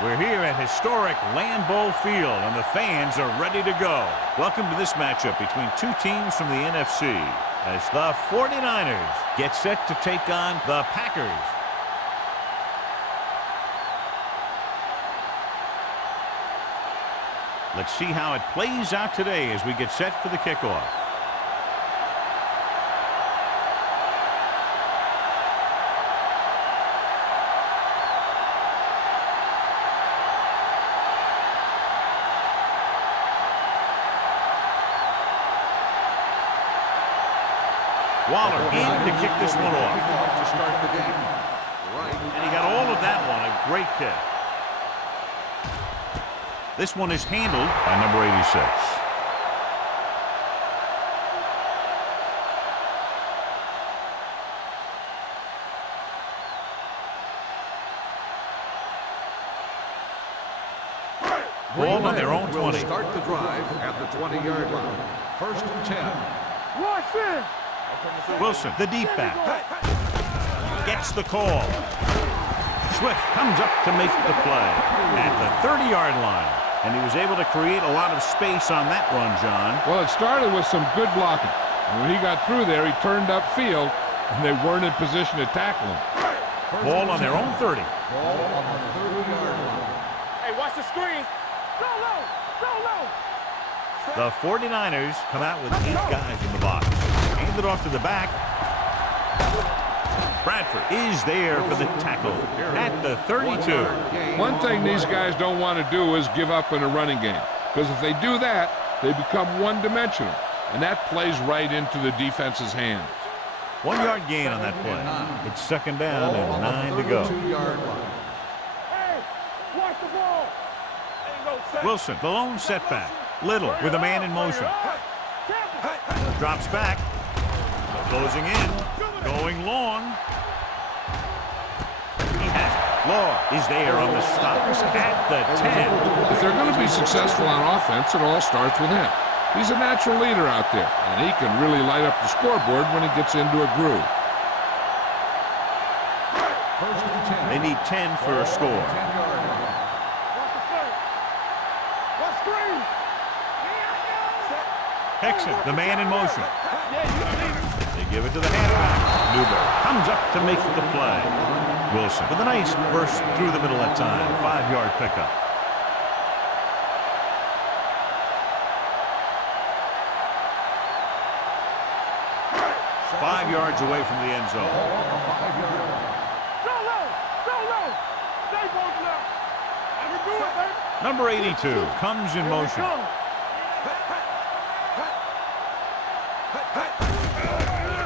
We're here at historic Lambeau Field, and the fans are ready to go. Welcome to this matchup between two teams from the NFC, as the 49ers get set to take on the Packers. Let's see how it plays out today as we get set for the kickoff. Waller in to kick this one off. To start the game. And he got all of that one. A great kick. This one is handled by number 86. Ball on their own 20. Start the drive at the 20-yard line. First and 10. Wilson, the deep back, gets the call. Swift comes up to make the play at the 30-yard line. And he was able to create a lot of space on that run, John. Well, it started with some good blocking. And when he got through there, he turned upfield, and they weren't in position to tackle him. Ball on their own 30. Ball on the 30-yard line. Hey, watch the screen. Go low. Go low. The 49ers come out with 8 guys in the box. Hand it off to the back. Bradford is there for the tackle at the 32. One thing these guys don't want to do is give up in a running game, because if they do that, they become one-dimensional, and that plays right into the defense's hands. 1 yard gain on that play. It's second down and 9 to go. Hey, watch the ball. Wilson, the lone setback. Little with a man in motion. Drops back. Closing in. Going long. He has it. Law is there on the stop at the 10. If they're going to be successful on offense, it all starts with him. He's a natural leader out there, and he can really light up the scoreboard when he gets into a groove. They need 10 for a score. Hexon, the man in motion. They give it to the halfback. Newberry comes up to make the play. Wilson with a nice burst through the middle that time. 5-yard pickup. Five yards away from the end zone. Go low. Go low. Stay both low. I can do it, baby. Number 82 comes in motion.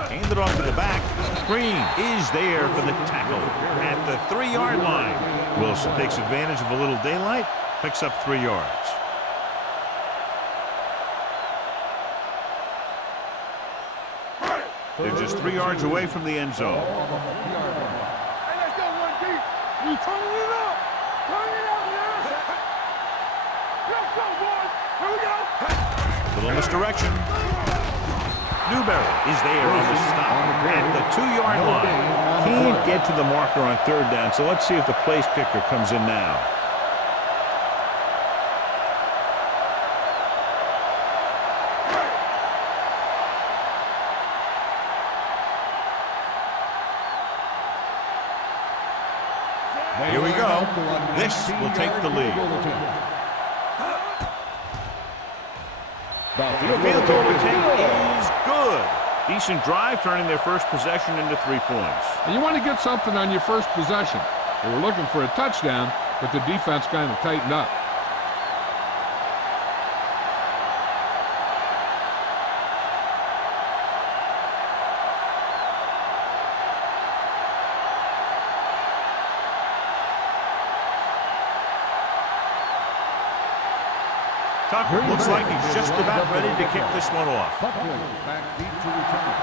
Handed off to the back. Green is there for the tackle at the 3-yard line. Wilson takes advantage of a little daylight, picks up 3 yards. They're just 3 yards away from the end zone. Hey, let's go one deep. We turning it up. Turn it up, man. Let's go, boys. Here we go. Little misdirection. Newberry is there on the stop at the 2-yard line. Can't get to the marker on 3rd down, so let's see if the place kicker comes in now. Here we go. This will take the lead. The field goal attempt is good. Decent drive, turning their first possession into 3 points. And you want to get something on your first possession. They were looking for a touchdown, but the defense kind of tightened up. Tucker looks like he's just about ready to kick this one off. Back deep to return.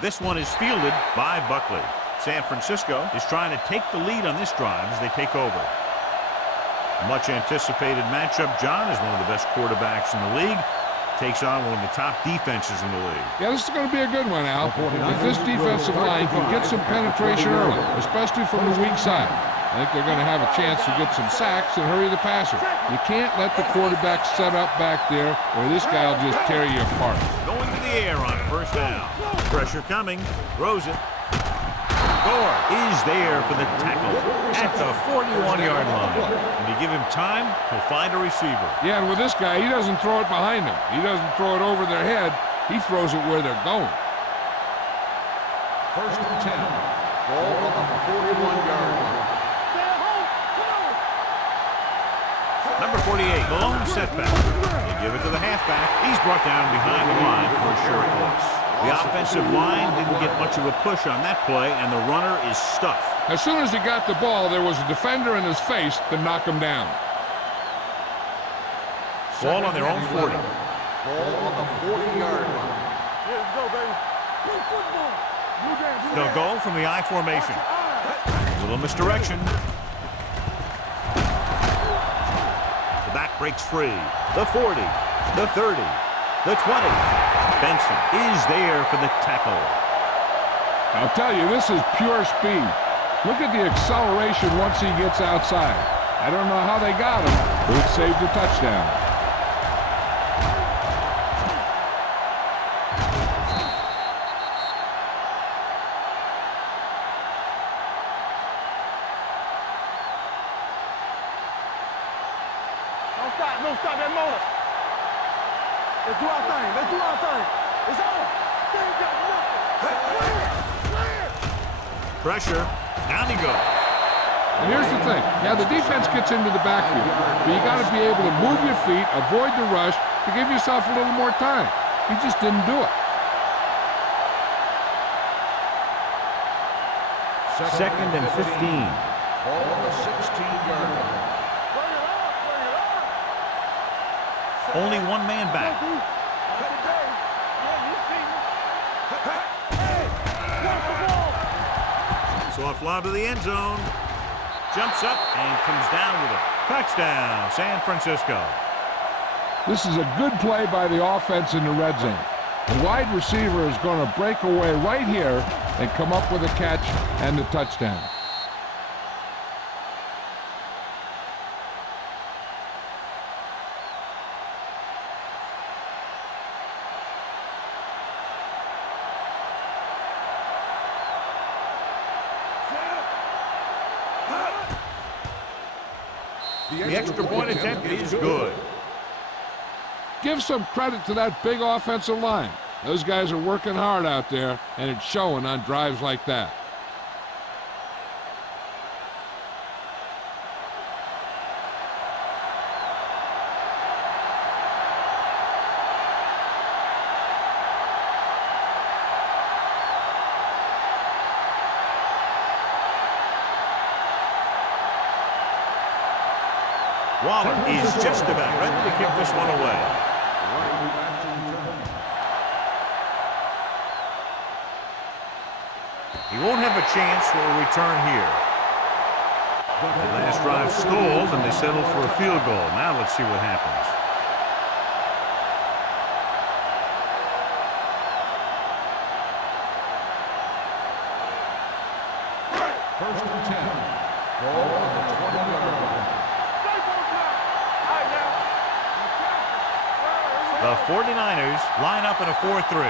This one is fielded by Buckley. San Francisco is trying to take the lead on this drive as they take over. A much anticipated matchup. John is one of the best quarterbacks in the league. Takes on one of the top defenses in the league. Yeah, this is going to be a good one, Al. If this defensive line can get some penetration early, especially from the weak side, I think they're going to have a chance to get some sacks and hurry the passer. You can't let the quarterback set up back there, or this guy will just tear you apart. Going to the air on first down. Pressure coming. Throws it. Gore is there for the tackle at the 41-yard line. When you give him time, he'll find a receiver. Yeah, and with this guy, he doesn't throw it behind him. He doesn't throw it over their head. He throws it where they're going. First and 10. Ball on the 41-yard line. Number 48, the lone setback. They give it to the halfback. He's brought down behind the line for a short loss. The offensive line didn't get much of a push on that play, and the runner is stuffed. As soon as he got the ball, there was a defender in his face to knock him down. Ball on their own 40. Ball on the 40-yard line. Let's go, baby. Play football. They'll go from the I formation. Little misdirection. The back breaks free. The 40, the 30, the 20. Benson is there for the tackle. I'll tell you, this is pure speed. Look at the acceleration once he gets outside. I don't know how they got him, but it saved a touchdown. Don't stop that motor. Let's do our thing. Let's do our thing. It's on. They ain't got nothing. Pressure. Down he goes. And here's the thing. Yeah, the defense gets into the backfield, but you got to be able to move your feet, avoid the rush, to give yourself a little more time. He just didn't do it. Second and 15. Ball on the 16-yard line. Only one man back. Soft lob to the end zone. Jumps up and comes down with it. Touchdown, San Francisco. This is a good play by the offense in the red zone. The wide receiver is going to break away right here and come up with a catch and the touchdown. The extra point attempt is good. Give some credit to that big offensive line. Those guys are working hard out there, and it's showing on drives like that. Waller is just about ready to kick this one away. He won't have a chance for a return here. The last drive stalled, and they settled for a field goal. Now let's see what happens. First and 10. Ball on the 20-yard line. The 49ers line up in a 4-3.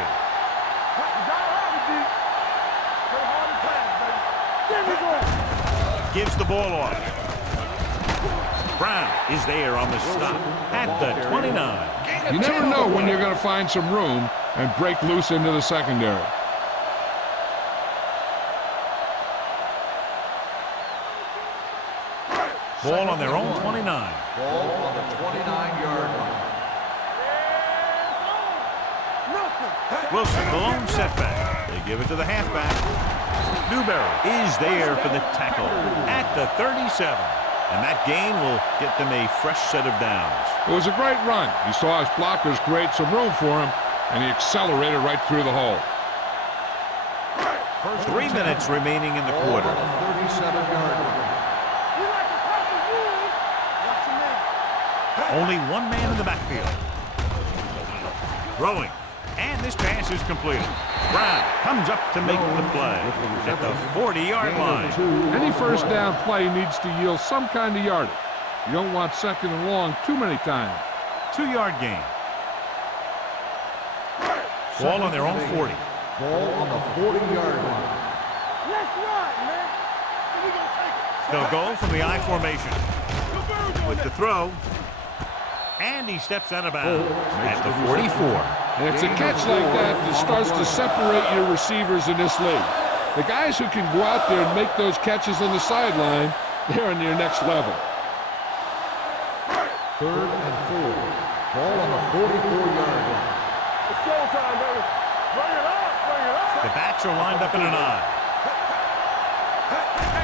Gives the ball off. Brown is there on the stop at the 29. You never know when you're going to find some room and break loose into the secondary. Ball on their own 29. Ball on the 29-yard line. Wilson, the lone setback. They give it to the halfback. Newberry is there for the tackle at the 37. And that gain will get them a fresh set of downs. It was a great run. He saw his blockers create some room for him, and he accelerated right through the hole. 3 minutes remaining in the quarter. On the 37-yard line. Only one man in the backfield. Throwing. And this pass is completed. Brown comes up to make the play at the 40-yard line. Any first down play needs to yield some kind of yardage. You don't want second and long too many times. 2-yard gain. Ball on their own 40. Ball on the 40-yard line. Let's ride, man. We gonna take it. They'll go from the I formation. With the throw. And he steps out of bounds at the 44. And it's a catch like that that starts to separate your receivers in this league. The guys who can go out there and make those catches on the sideline, they're on your next level. 3rd and 4. Ball on the 44-yard line. It's showtime, baby. Bring it up, bring it up. The backs are lined up in an I.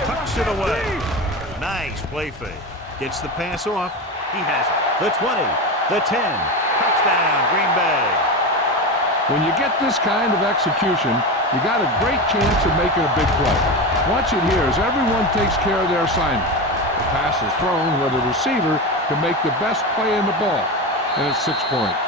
Tucks it away. Nice play fake. Gets the pass off. He has it. The 20, the 10. Touchdown, Green Bay. When you get this kind of execution, you got a great chance of making a big play. Watch it here as everyone takes care of their assignment. The pass is thrown where the receiver can make the best play in the ball, and it's 6 points.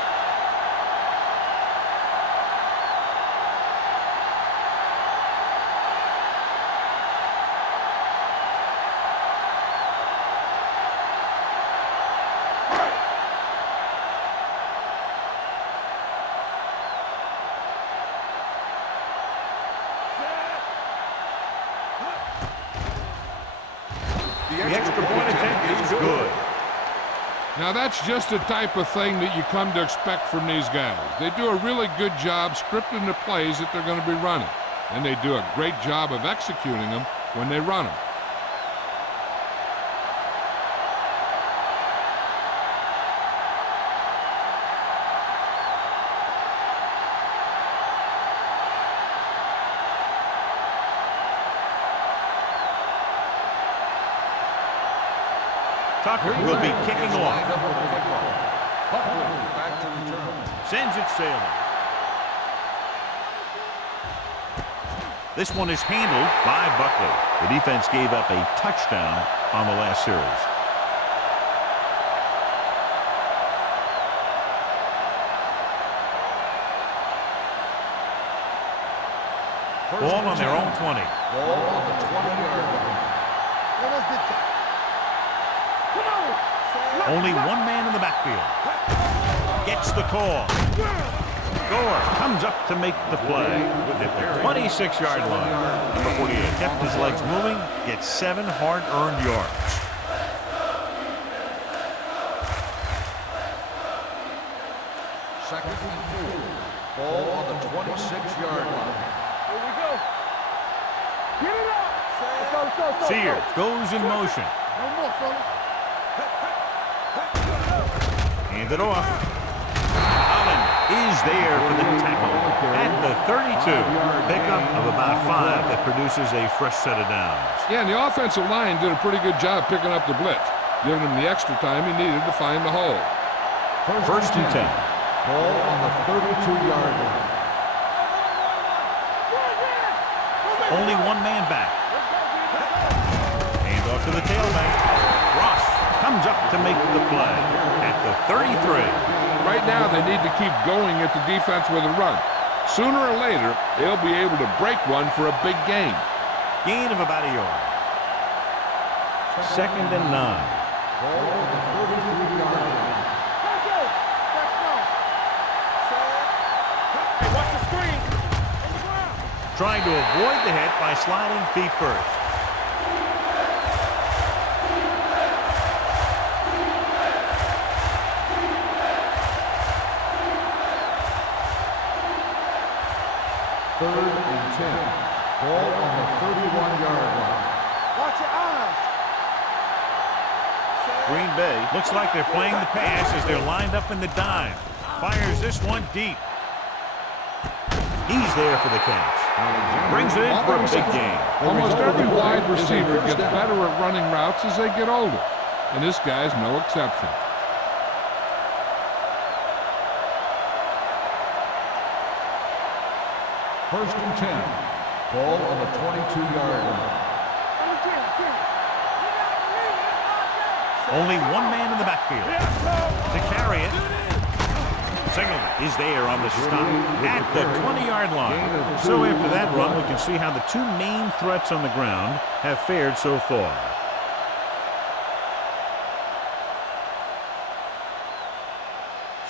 The extra point attempt is good. Now that's just the type of thing that you come to expect from these guys. They do a really good job scripting the plays that they're going to be running. And they do a great job of executing them when they run them. Tucker will be kicking off. Back to return. Sends it sailing. This one is handled by Buckley. The defense gave up a touchdown on the last series. Ball on their own 20. Ball on the 20-yard line. Only one man in the backfield. Gets the call. Gore comes up to make the play at the 26-yard line. Number 48 kept his legs moving, gets 7 hard-earned yards. Second and 4. Ball on the 26-yard line. Here we go. Get it up. Let's go. Sear goes in motion. No more, fellas. Hand it off. Allen is there for the tackle at the 32. Pickup of about 5 that produces a fresh set of downs. Yeah, and the offensive line did a pretty good job picking up the blitz, giving him the extra time he needed to find the hole. First and 10. Ball on the 32-yard line. Only one man back. Hand off to the tailback. Ross comes up to make the play at the 33. Right now, they need to keep going at the defense with a run. Sooner or later, they'll be able to break one for a big gain. Gain of about a yard. Second and 9. Ball on the 33-yard line. Trying to avoid the hit by sliding feet first. Third and 10. Ball on the 31-yard line. Watch your eyes. Green Bay looks like they're playing the pass as they're lined up in the dime. Fires this one deep. He's there for the catch. Brings it in for a big gain. Almost every wide receiver gets better at running routes as they get older, and this guy's no exception. First and 10. Ball on the 22-yard line. Only one man in the backfield to carry it. Singleton is there on the stop at the 20-yard line. So after that run, we can see how the two main threats on the ground have fared so far.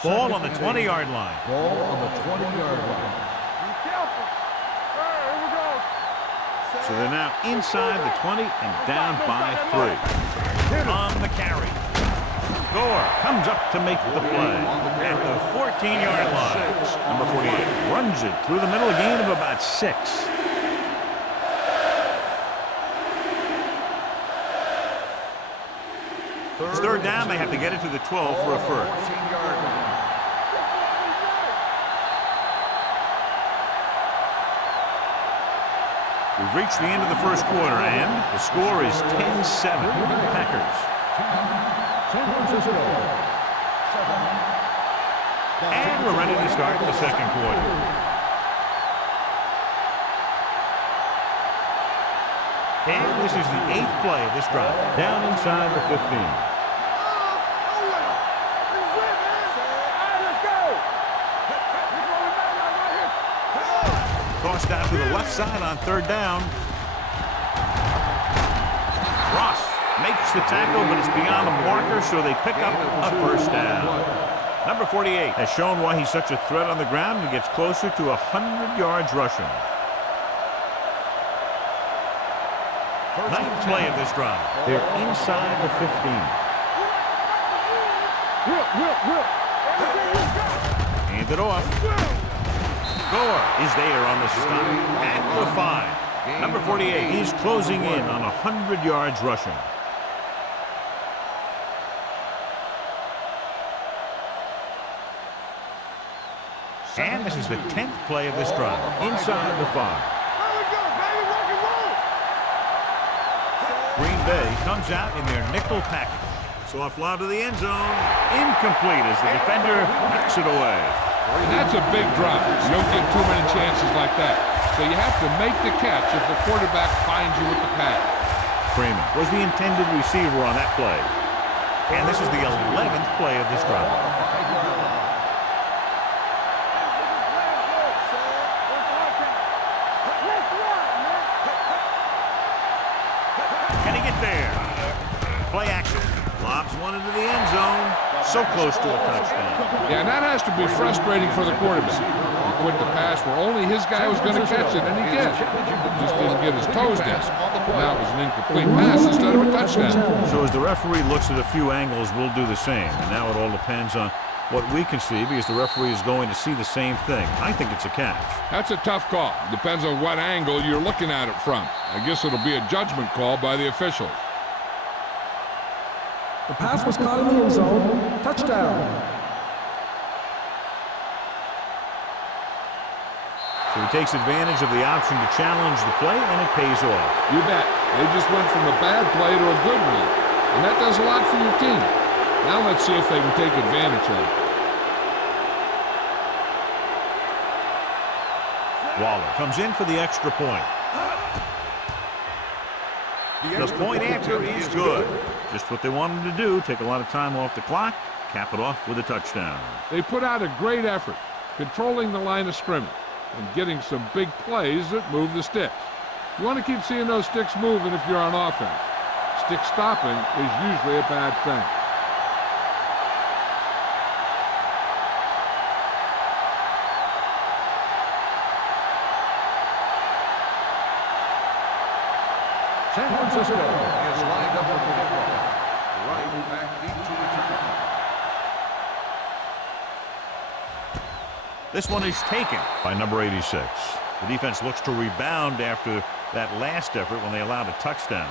Ball on the 20-yard line. Ball on the 20-yard line. Be careful. Here we go. So they're now inside the 20 and down by 3. On the carry. Gore comes up to make the play at the 14-yard line. Number 48 runs it through the middle, a gain of about 6. It's third down. They have to get it to the 12 for a first. 14-yard line. We've reached the end of the first quarter, and the score is 10-7. Packers. San Francisco. And we're ready to start the second quarter. And this is the 8th play of this drive. Down inside the 15. Crossed out to the left side on third down. Ross makes the tackle, but it's beyond the marker, so they pick up a first down. Number 48 has shown why he's such a threat on the ground and gets closer to 100 yards rushing. 9th play of this drive. They're inside the 15. Hand it off. Gore is there on the stop at the 5. Number 48 is closing in on 100 yards rushing. And this is the 10th play of this drive. Inside the 5. Green Bay comes out in their nickel package. Soft lob to the end zone. Incomplete as the defender knocks it away. And that's a big drop. You don't get too many chances like that. So you have to make the catch if the quarterback finds you with the pass. Freeman was the intended receiver on that play. And this is the 11th play of this drive. Can he get there? Play action. Lobs one into the end zone. So close to a touchdown. Yeah, and that has to be frustrating for the quarterback. He put the pass where only his guy was going to catch it, and he did. Just didn't get his toes down. Now it was an incomplete pass instead of a touchdown. So as the referee looks at a few angles, we'll do the same. And now it all depends on what we can see, because the referee is going to see the same thing. I think it's a catch. That's a tough call. Depends on what angle you're looking at it from. I guess it'll be a judgment call by the officials. The pass was caught in the end zone. Touchdown. So he takes advantage of the option to challenge the play, and it pays off. You bet. They just went from a bad play to a good one. And that does a lot for your team. Now let's see if they can take advantage of it. Waller comes in for the extra point. The point after is good. Just what they wanted to do, take a lot of time off the clock, cap it off with a touchdown. They put out a great effort, controlling the line of scrimmage and getting some big plays that move the sticks. You want to keep seeing those sticks moving if you're on offense. Stick stopping is usually a bad thing. San Francisco is lined up with the football. Right back deep to return. This one is taken by number 86. The defense looks to rebound after that last effort when they allowed a touchdown.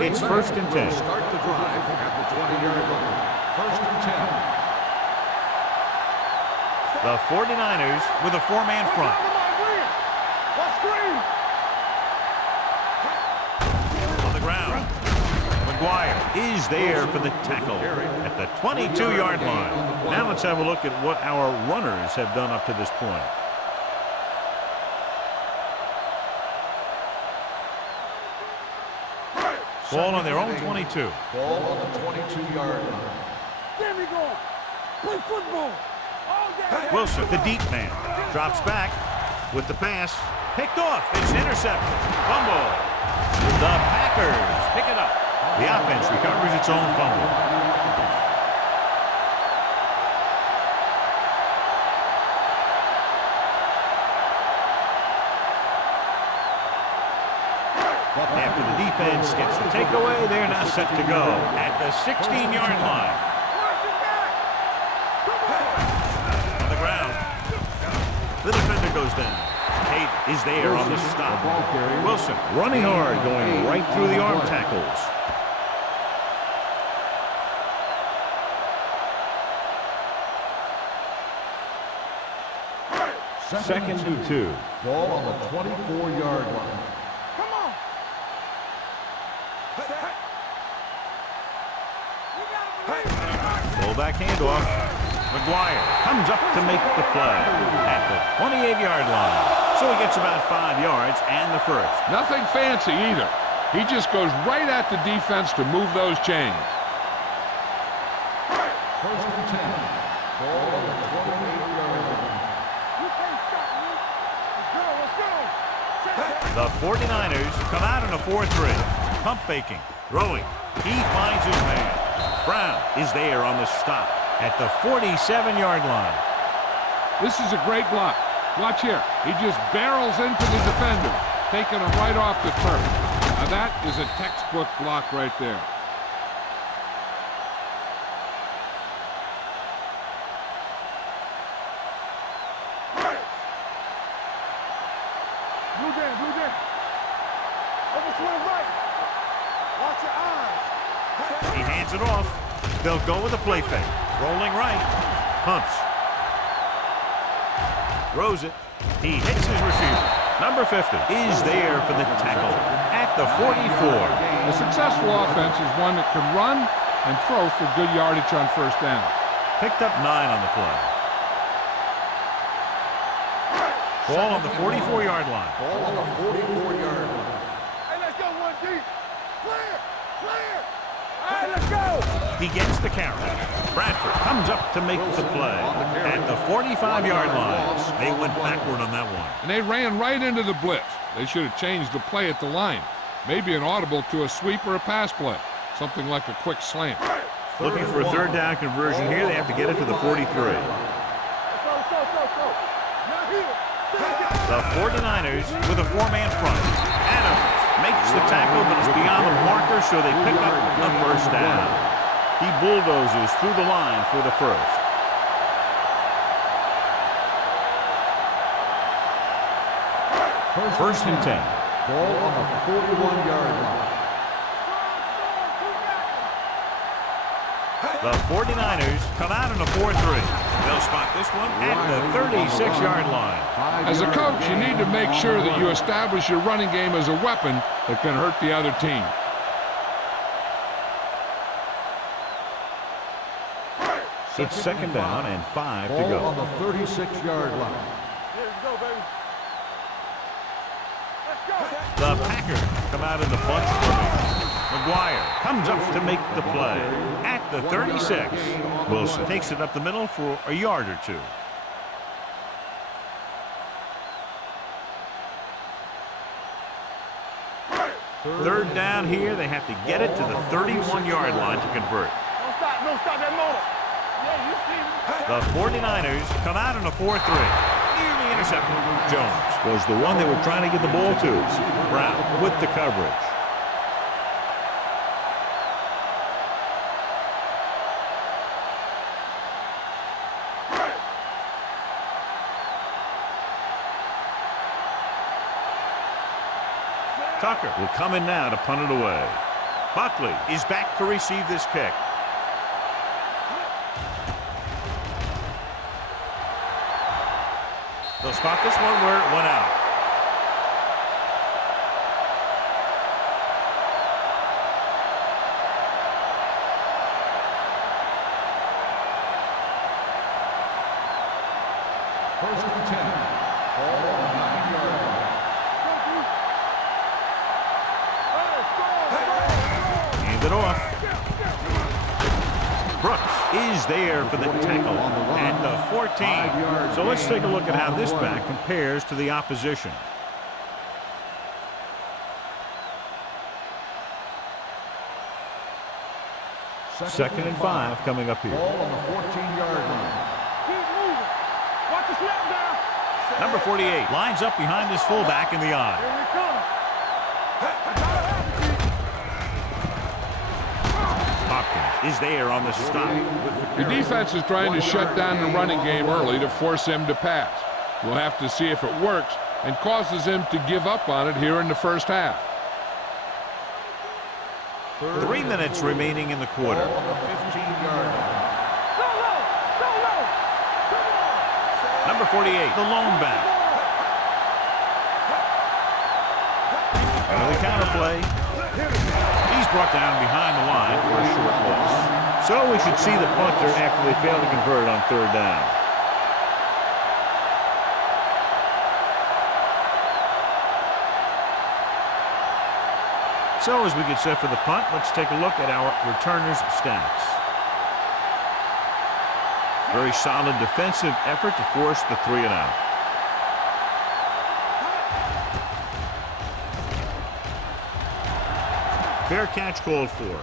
It's first and 10. Start the drive at the 20-yard line. First and 10. The 49ers with a four-man front. On the ground. McGuire is there for the tackle at the 22-yard line. Now let's have a look at what our runners have done up to this point. Ball on their own 22. Ball on the 22-yard line. There we go. Play football. All day. Wilson, the deep man, drops back with the pass. Picked off. It's intercepted. Fumble. The Packers pick it up. The offense recovers its own fumble. After the defense gets the takeaway, they're now set to go at the 16-yard line. On the ground. The defender goes down. Tate is there on the stop. Wilson running hard, going right through the arm tackles. Second and 2. Ball on the 24-yard line. Come on. Fullback handoff. McGuire comes up to make the play at the 28-yard line. So he gets about 5 yards and the first. Nothing fancy either. He just goes right at the defense to move those chains. First and 10. Ball on the 28-yard line. You can't stop me. Let's go. The 49ers come out in a 4-3. Pump faking. Throwing. He finds his man. Brown is there on the stop at the 47-yard line. This is a great block. Watch here. He just barrels into the defender, taking him right off the turf. Now that is a textbook block right there. Blue game. Over to the right. Watch your eyes. He hands it off. They'll go with a play fake. Rolling right. Pumps. Throws it. He hits his receiver. Number 50 is there for the tackle at the 44. A successful offense is one that can run and throw for good yardage on first down. Picked up 9 on the play. Ball on the 44-yard line. Ball on the 44-yard line. Hey, let's go one deep. Clear. All right, let's go. He gets the carry. Bradford comes up to make the play at the 45-yard line. They went backward on that one. And they ran right into the blitz. They should have changed the play at the line. Maybe an audible to a sweep or a pass play. Something like a quick slant. Looking for a third down conversion here. They have to get it to the 43. Let's go. Not here. The 49ers with a 4-man front. Adams makes the tackle, but it's beyond the marker, so they pick up a first down. He bulldozes through the line for the first. First and 10. Ball on the 41-yard line. The 49ers come out in a 4-3. They'll spot this one at the 36-yard line. As a coach, you need to make sure that you establish your running game as a weapon that can hurt the other team. It's second down and 5 to Ball go. on the 36-yard line. Here we go, baby. Let's go. The Packers come out in the bunch formation. McGuire comes up to make the play at the 36. Wilson takes it up the middle for a yard or two. Third down here. They have to get it to the 31-yard line to convert. Don't stop that motor. Yeah, you see me. The 49ers come out in a 4-3. Nearly intercepted. Jones was the one they were trying to get the ball to. Brown with the coverage. Tucker will come in now to punt it away. Buckley is back to receive this kick. They'll spot this one where it went out. First and 10. Ball on the 9-yard line. Hands it off. Brooks is there for the tackle at the 14. So let's take a look at how this back compares to the opposition. Second and 5 coming up here. Ball on the 14-yard line. Keep moving. Watch the snap down. Number 48 lines up behind his fullback in the eye. Here we come. Hopkins is there on the stop. The defense is trying to shut down the running game early to force him to pass. We'll have to see if it works and causes him to give up on it here in the first half. 3 minutes remaining in the quarter. Ball on the 15-yard line. Go low. Go low. Come on. Number 48, the lone back. The counter play. He's brought down behind the line for a short loss. So we should see the punter after they fail to convert on third down. So as we get set for the punt, let's take a look at our returners' stats. Very solid defensive effort to force the 3 and out. Fair catch called for.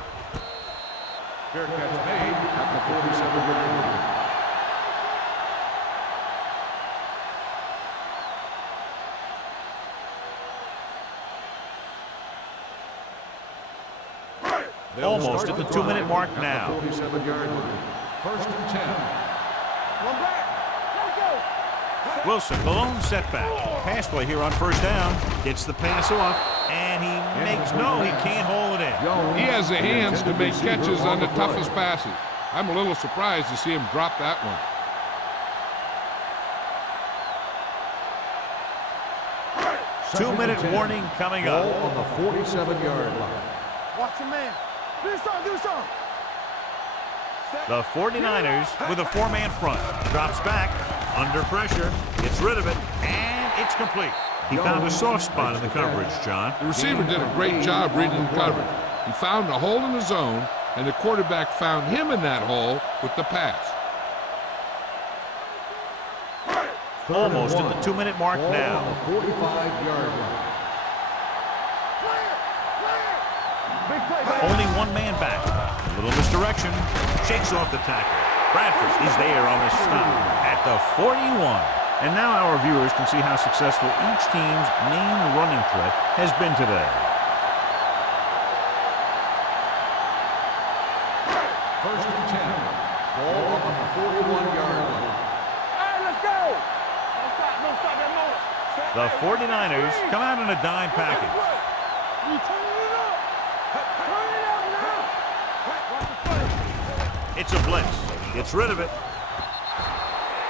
Fair catch made at the 47-yard line. Almost at the 2-minute mark now. 47-yard line. First and 10. One back. Let's go. Wilson, the lone setback. Pass play here on first down. Gets the pass off, and he makes no, he can't hold it in. He has the hands to make catches on the toughest passes. I'm a little surprised to see him drop that one. Two-minute warning coming Ball up. on the 47-yard line. Watch your man. Do something. Do something. The 49ers with a 4-man front. Drops back, under pressure, gets rid of it, and it's complete. He found a soft spot in the coverage, John. The receiver did a great job reading the coverage. He found a hole in the zone, and the quarterback found him in that hole with the pass. Almost at the 2-minute mark Ball now. on the 45-yard line. Big play. Only one man back. A little misdirection. Shakes off the tackle. Bradford is there on the stop at the 41. And now our viewers can see how successful each team's main running threat has been today. First and 10. Ball on the 41-yard line. Hey, let's go. Don't stop. Don't stop that motor. The 49ers come out in a dime package. We turning it up. Turn it up now. Watch the play. It's a blitz. Gets rid of it.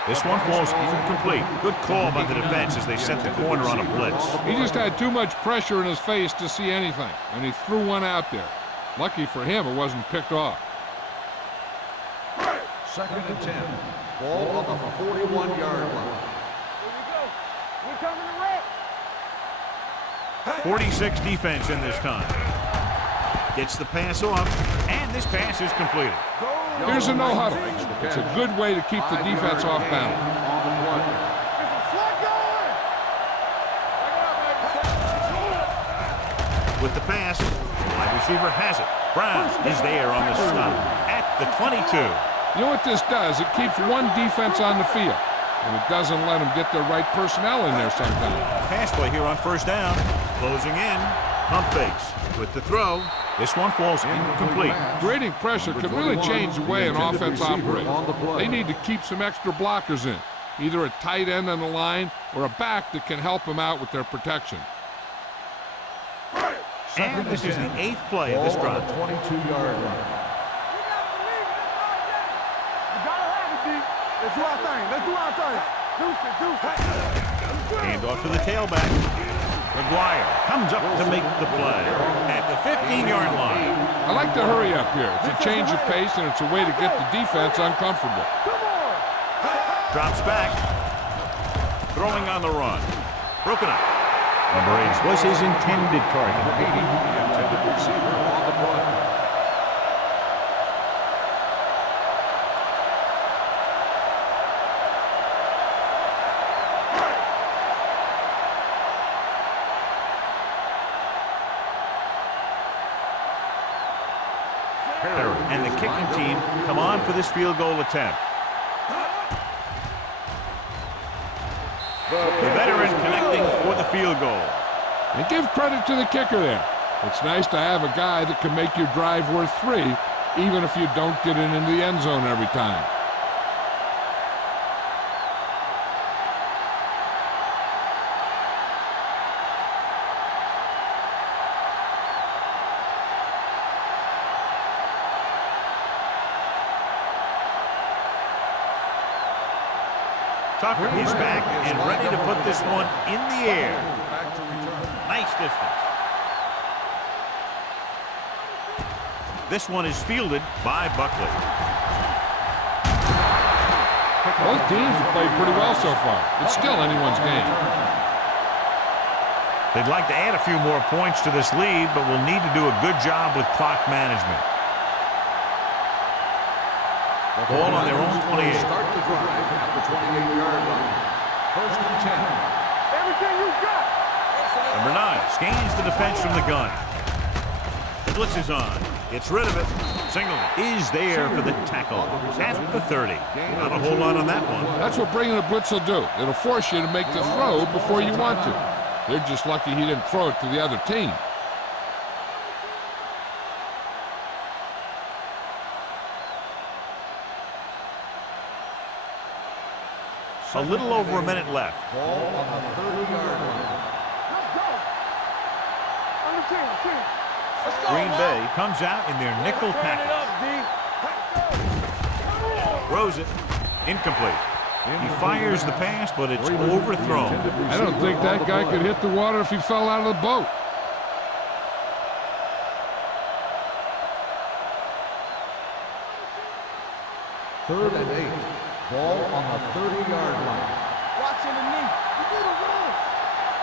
This one falls incomplete. Good call by the defense as they set the corner on a blitz. He just had too much pressure in his face to see anything, and he threw one out there. Lucky for him, it wasn't picked off. Second and 10. Ball on the 41-yard line. Here we go. We're coming to wreck. 46 defense in this time. Gets the pass off, and this pass is completed. Here's a no-huddle. It's a good way to keep the defense off balance. On the play. It's a flag going. With the pass, the wide receiver has it. Brown is there on the stop at the 22. You know what this does? It keeps one defense on the field, and it doesn't let them get the right personnel in there sometimes. Pass play here on first down. Closing in. Pump fakes. With the throw, this one falls incomplete. Creating pressure could really change the way an offense operates. They need to keep some extra blockers in, either a tight end on the line or a back that can help them out with their protection. And this is the 8th play of this drive. 22-yard line. You gotta have it, D. Let's do our thing. Let's do our thing. Deuce it. Hand off to the tailback. McGuire comes up to make the play at the 15-yard line. I like to hurry up here. It's a change of pace, and it's a way to get the defense uncomfortable. Come on. Drops back. Throwing on the run. Broken up. Number 8 was his intended target. The intended receiver on the play. And the kicking team come on for this field goal attempt. The veteran connecting for the field goal. And give credit to the kicker there. It's nice to have a guy that can make your drive worth 3, even if you don't get it into the end zone every time. Tucker is back and ready to put this one in the air. Nice distance. This one is fielded by Buckley. Both teams have played pretty well so far. It's still anyone's game. They'd like to add a few more points to this lead, but will need to do a good job with clock management. Ball on their own 28. Start the drive at the 28-yard line. First and 10. Everything you got. Number 9 scans the defense from the gun. The blitz is on. Gets rid of it. Singleton is there for the tackle at the 30. Not a whole lot on that one. That's what bringing a blitz will do. It'll force you to make the throw before you want to. They're just lucky he didn't throw it to the other team. A little over a minute left. Ball on the 30-yard line. Let's go. On the 10. Let's go, Green man. Bay comes out in their nickel Turn it package. up, D. Throws it. Incomplete. He fires the pass, but it's overthrown. I don't think that guy could hit the water if he fell out of the boat. Third and 8. Ball on the 30-yard line. Watch underneath. You do the rules.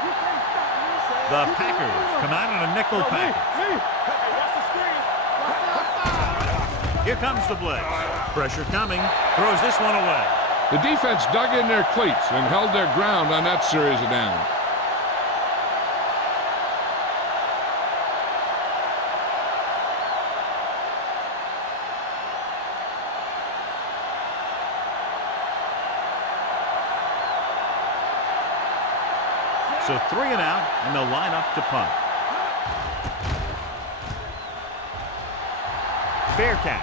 You can't stop me. The Packers come out in a nickel package. Me. Hey, watch the screen. Watch the outside. Here comes the blitz. Pressure coming. Throws this one away. The defense dug in their cleats and held their ground on that series of downs. So 3 and out, and they'll line up to punt. Fair catch.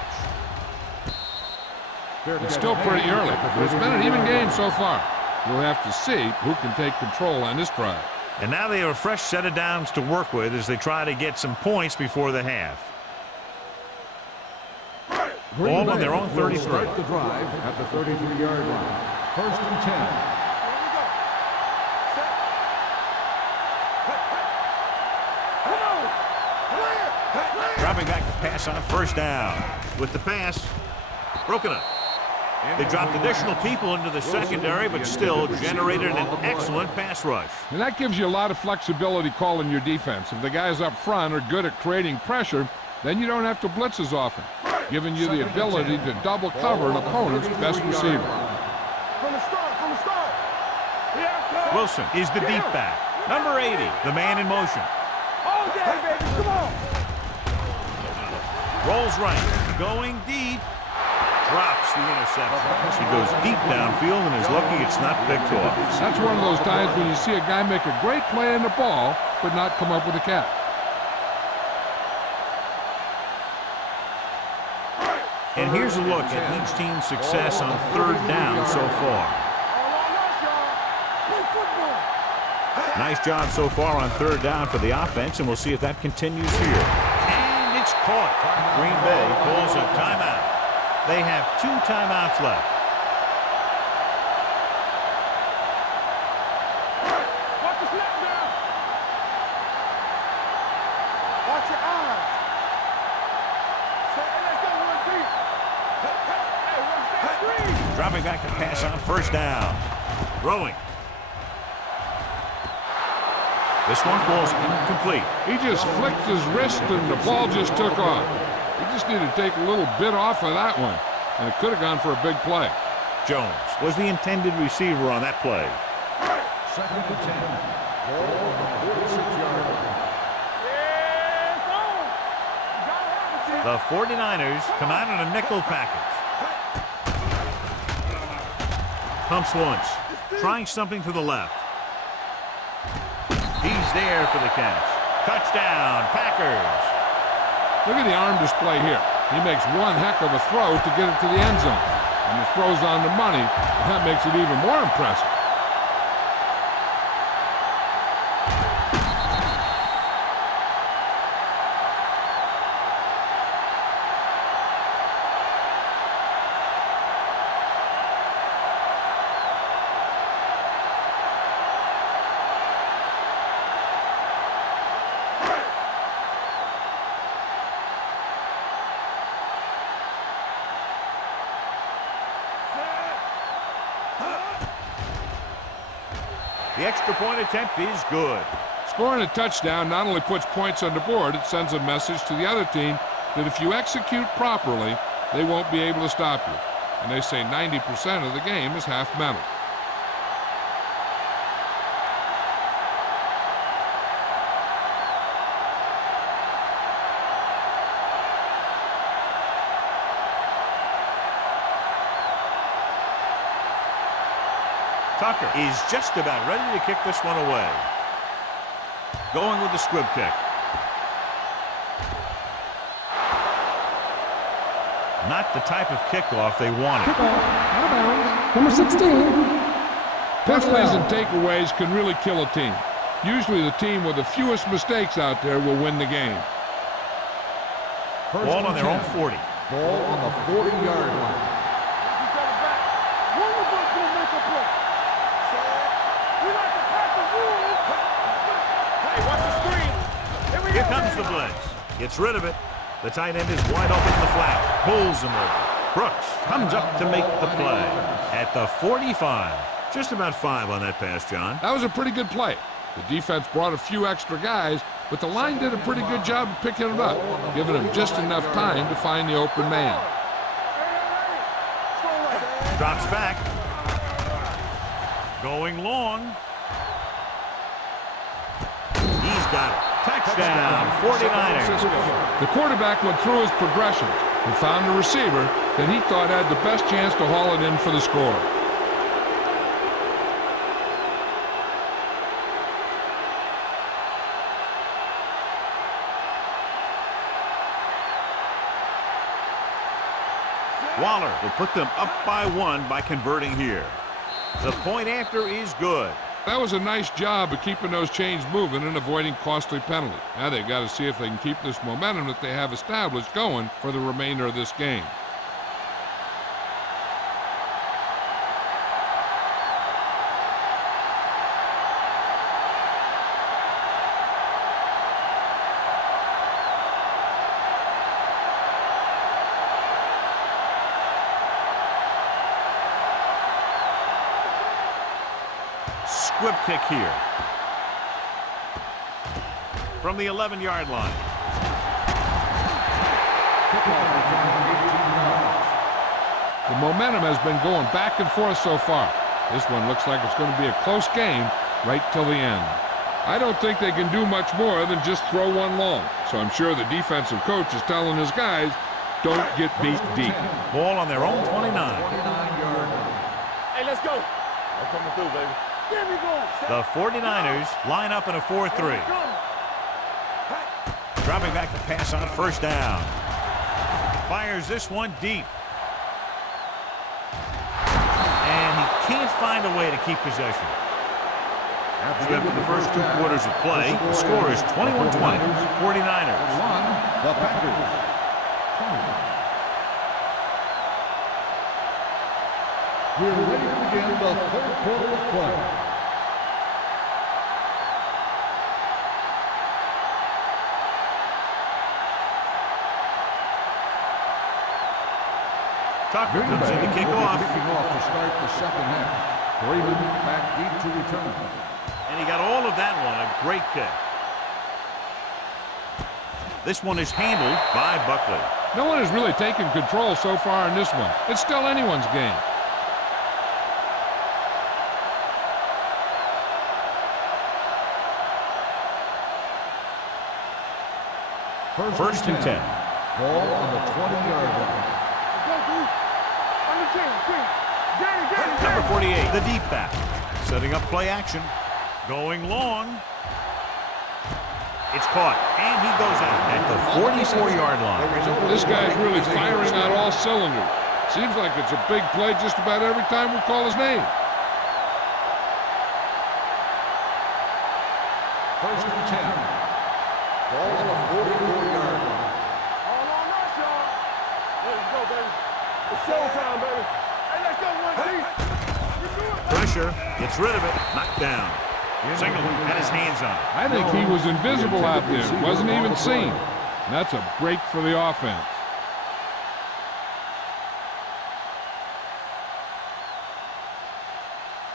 It's still pretty early, but it's been an even game so far. We'll have to see who can take control on this drive. And now they have a fresh set of downs to work with as they try to get some points before the half. Ball on their own 33. Start the drive at the 33-yard line. First and 10. Dropping back to pass on first down. With the pass, broken up. They dropped additional people into the secondary, but still generated an excellent pass rush. And that gives you a lot of flexibility calling your defense. If the guys up front are good at creating pressure, then you don't have to blitz as often, giving you the ability to double cover an opponent's best receiver. From the start. Yeah, Wilson is the deep back. Number 80, the man in motion. all day, baby. Come on. Rolls right, going deep. Drops the interception. He goes deep downfield and is lucky it's not picked off. That's one of those times when you see a guy make a great play on the ball, but not come up with a catch. And here's a look at each team's success on third down so far. All on us, y'all. Play football. Nice job so far on third down for the offense, and we'll see if that continues here. And it's caught. Green Bay pulls a timeout. They have 2 timeouts left. Watch the snap now. Watch your eyes. Let's go, 1-3. Hey, watch that screen. Dropping back to pass on first down. Throwing. This one falls incomplete. He just flicked his wrist and the ball just took off. He just needed to take a little bit off of that one, and it could have gone for a big play. Jones was the intended receiver on that play. Second and 10. Ball on the 46-yard line. Yeah, it's on. You gotta have it, The 49ers come out in a nickel package. Pumps once. Trying something to the left. He's there for the catch. Touchdown, Packers. Look at the arm display here. He makes one heck of a throw to get it to the end zone. And the throw's on the money, and that makes it even more impressive. The extra point attempt is good. Scoring a touchdown not only puts points on the board, it sends a message to the other team that if you execute properly, they won't be able to stop you. And they say 90% of the game is half mental. Tucker is just about ready to kick this one away. Going with the squib kick. Not the type of kickoff they wanted. Kickoff, out of bounds, number 16. Penalties and takeaways can really kill a team. Usually the team with the fewest mistakes out there will win the game. Ball on their own 40. Ball on the 40-yard line. Here comes the blitz. Gets rid of it. The tight end is wide open in the flat. Pulls him over. Brooks comes up to make the play at the 45. Just about 5 on that pass, John. That was a pretty good play. The defense brought a few extra guys, but the line did a pretty good job of picking it up, giving them just enough time to find the open man. Drops back. Going long. He's got it. Touchdown, 49ers. The quarterback went through his progressions and found a receiver that he thought had the best chance to haul it in for the score. Waller will put them up by 1 by converting here. The point after is good. That was a nice job of keeping those chains moving and avoiding costly penalties. Now they've got to see if they can keep this momentum that they have established going for the remainder of this game. Squib kick here. From the 11-yard line. The momentum has been going back and forth so far. This one looks like it's going to be a close game right till the end. I don't think they can do much more than just throw one long. So I'm sure the defensive coach is telling his guys, don't get beat deep. Ball on their own 29. Hey, let's go. I'm coming through, baby. There we go. The 49ers line up in a 4-3. Dropping back to pass on first down. Fires this one deep. And he can't find a way to keep possession. After the first 2 quarters of play, the score is 21-20, 49ers. The Packers. We're ready to begin the 3rd quarter of play. Tucker comes in to kick off. Kicking off to start the 2nd half. Raven back deep to return. And he got all of that one. A great kick. This one is handled by Buckley. No one has really taken control so far in this one. It's still anyone's game. First and 10. Ball on the 20-yard line. Go, dude. On the 10. Danny. Number 48, the deep back. Setting up play action. Going long. It's caught, and he goes out at the 44-yard line. This guy's really firing on all cylinders. Seems like it's a big play just about every time we call his name. First and 10. Ball on the 44-yard line. All on us, y'all. Let's go, baby. It's showtime, baby. Hey, let's go, 1D. You do it, baby. Pressure, gets rid of it, knocked down. Singleton had his hands on it. I think he was invisible out there. Wasn't even seen. And that's a break for the offense.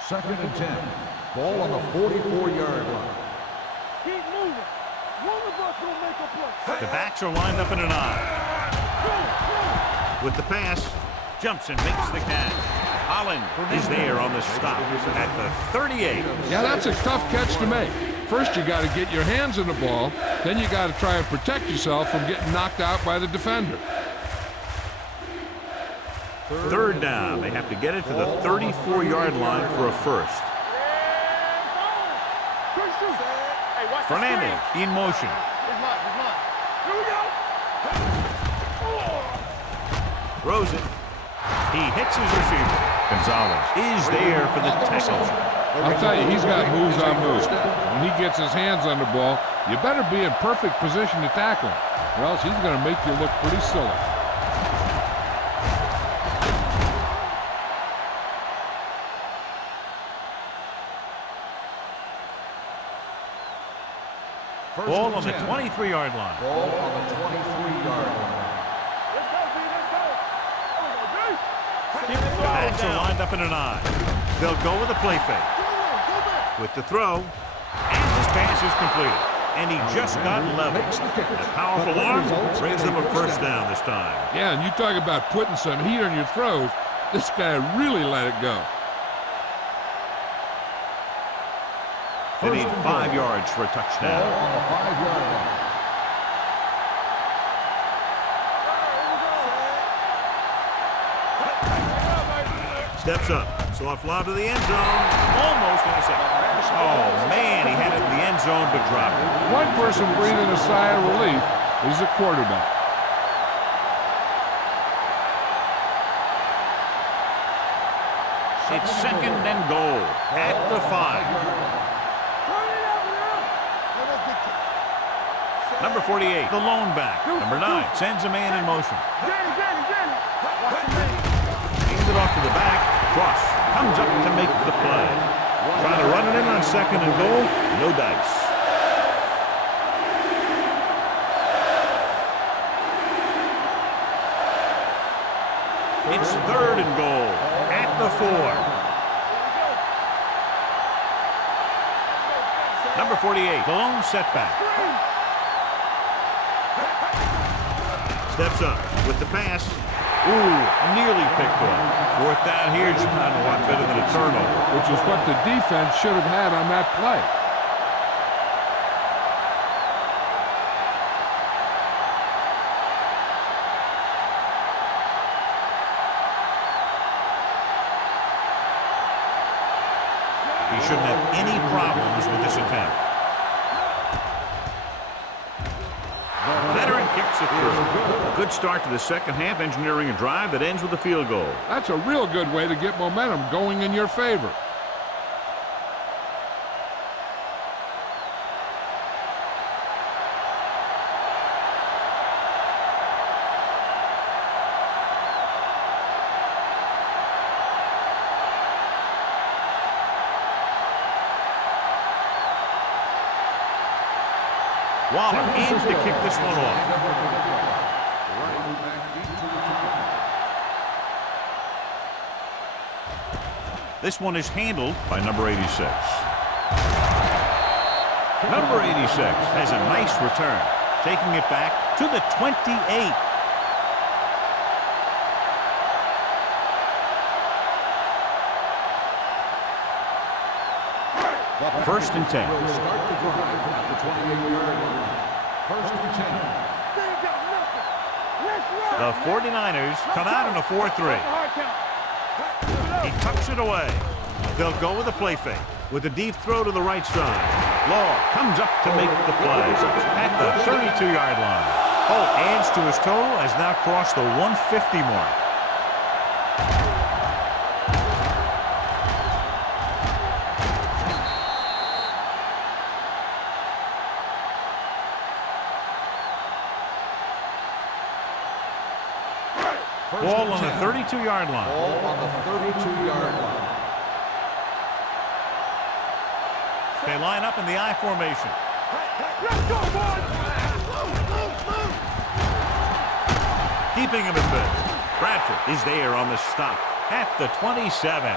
Second and 10. Ball on the 44-yard line. Keep moving. One of us will make a play. The backs are lined up in an I. With the pass, jumps and makes the catch. Holland is there on the stop at the 38. Yeah, that's a tough catch to make. First, you got to get your hands on the ball. Then you got to try and protect yourself from getting knocked out by the defender. Third down. They have to get it to the 34-yard line for a first. Fernandez in motion. Here we go. Throws it. He hits his receiver. Gonzalez is there for the tackle. I'll tell you, he's got moves on moves. When he gets his hands on the ball, you better be in perfect position to tackle him, or else he's going to make you look pretty silly. Ball on the 23-yard line. Ball on the 23-yard line. Let's go, D. Let's go. The backs are lined up in an I. They'll go with a play fake. Go back. With the throw, and this pass is completed. And he just got level. A powerful arm brings them a first down this time. Yeah, and you talk about putting some heat on your throws. This guy really let it go. They need 5 yards for a touchdown. Ball on the 5-yard line. Steps up. Soft lob to the end zone. Almost intercepted. Oh, man, he had it in the end zone but dropped it. One person breathing a sigh of relief is the quarterback. It's second and goal at the 5. Number 48, the lone back. Number 9 sends a man in motion. Danny. Watch the man. Hands it off to the back. Cross comes up to make the play. Trying to run it in on second and goal. No dice. It's third and goal at the 4. Number 48, the lone setback. Steps up with the pass. Ooh, nearly picked off. Fourth down here, John, a lot better than a turnover. Which is what the defense should have had on that play. He shouldn't have any problems with this attempt. Veteran kicks it through. A good start to the second half, engineering a drive that ends with a field goal. That's a real good way to get momentum going in your favor. Waller aims to kick this one off. This one is handled by number 86. Number 86 has a nice return, taking it back to the 28. First and 10. Will start the drive at the 28-yard line. First and 10. They ain't got nothing. The 49ers come out in a 4-3. He tucks it away. They'll go with a play fake with a deep throw to the right side. Law comes up to make the play at the 32-yard line. Holt adds to his total, has now crossed the 150 mark. Ball on the 32-yard line. Ball on the 32-yard line. They line up in the I formation. Let's go, boys! Keeping him at bit. Bradford is there on the stop at the 27.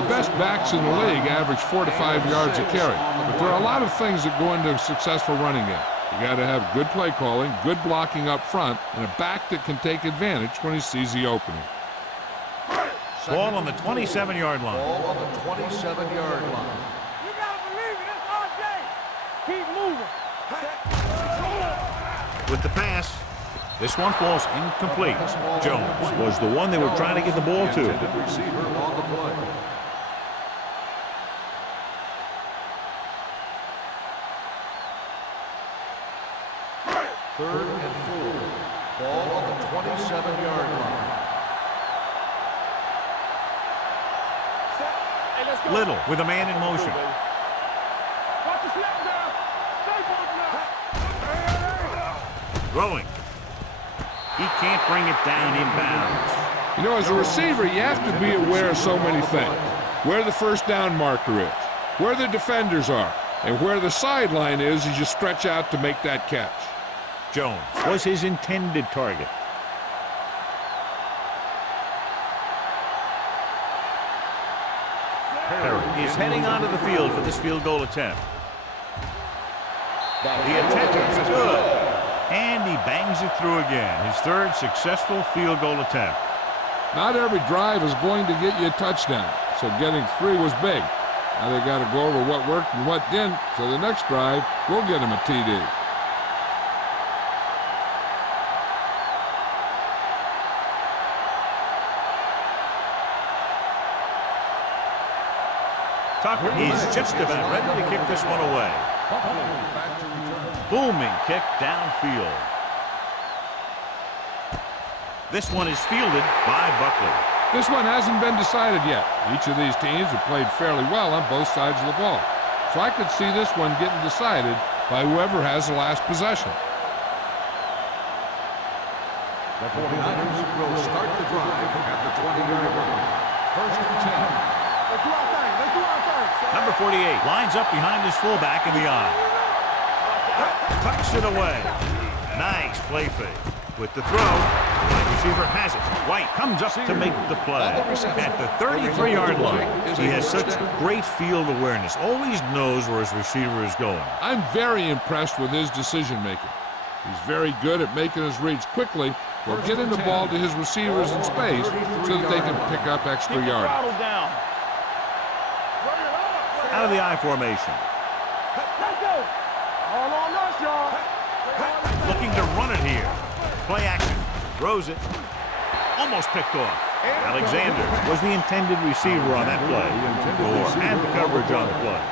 The best backs in the league average 4 to 5 yards a carry. But there are a lot of things that go into a successful running game. You got to have good play calling, good blocking up front, and a back that can take advantage when he sees the opening. Ball on the 27-yard line. Ball on the 27-yard line. You gotta believe it, it's RJ. Keep moving. With the pass, this one falls incomplete. Jones was the one they were trying to get the ball to. Intended receiver on the play. Third and 4. Ball on the 27-yard line. Hey, let's go. Little with a man in motion. Watch the snap down. Stay now. Throwing. He can't bring it down inbounds. You know, as a receiver, you have to be aware of so many things. Where the first down marker is, where the defenders are, and where the sideline is as you stretch out to make that catch. Jones was his intended target. Perry is heading onto the field for this field goal attempt. The attempt is good. And he bangs it through again. His third successful field goal attempt. Not every drive is going to get you a touchdown, so getting 3 was big. Now they got to go over what worked and what didn't, so the next drive will get him a TD. Tucker is just about ready to kick this one away. Booming kick downfield. This one is fielded by Buckley. This one hasn't been decided yet. Each of these teams have played fairly well on both sides of the ball. So I could see this one getting decided by whoever has the last possession. The 49ers will start the drive at the 20-yard line. First and 10. Let's do our thing. Let's do our thing. Number 48 lines up behind his fullback in the eye. Tucks it away. Nice play fake. With the throw, the wide receiver has it. White comes up to make the play. At the 33-yard line, he has such great field awareness. Always knows where his receiver is going. I'm very impressed with his decision-making. He's very good at making his reads quickly or getting the ball to his receivers in space so that they can pick up extra yardage. Out of the I formation. Let's go. All on us, y'all. Looking to run it here. Play action. Throws it. Almost picked off. Alexander was the intended receiver on that play. Gore had the coverage on the play.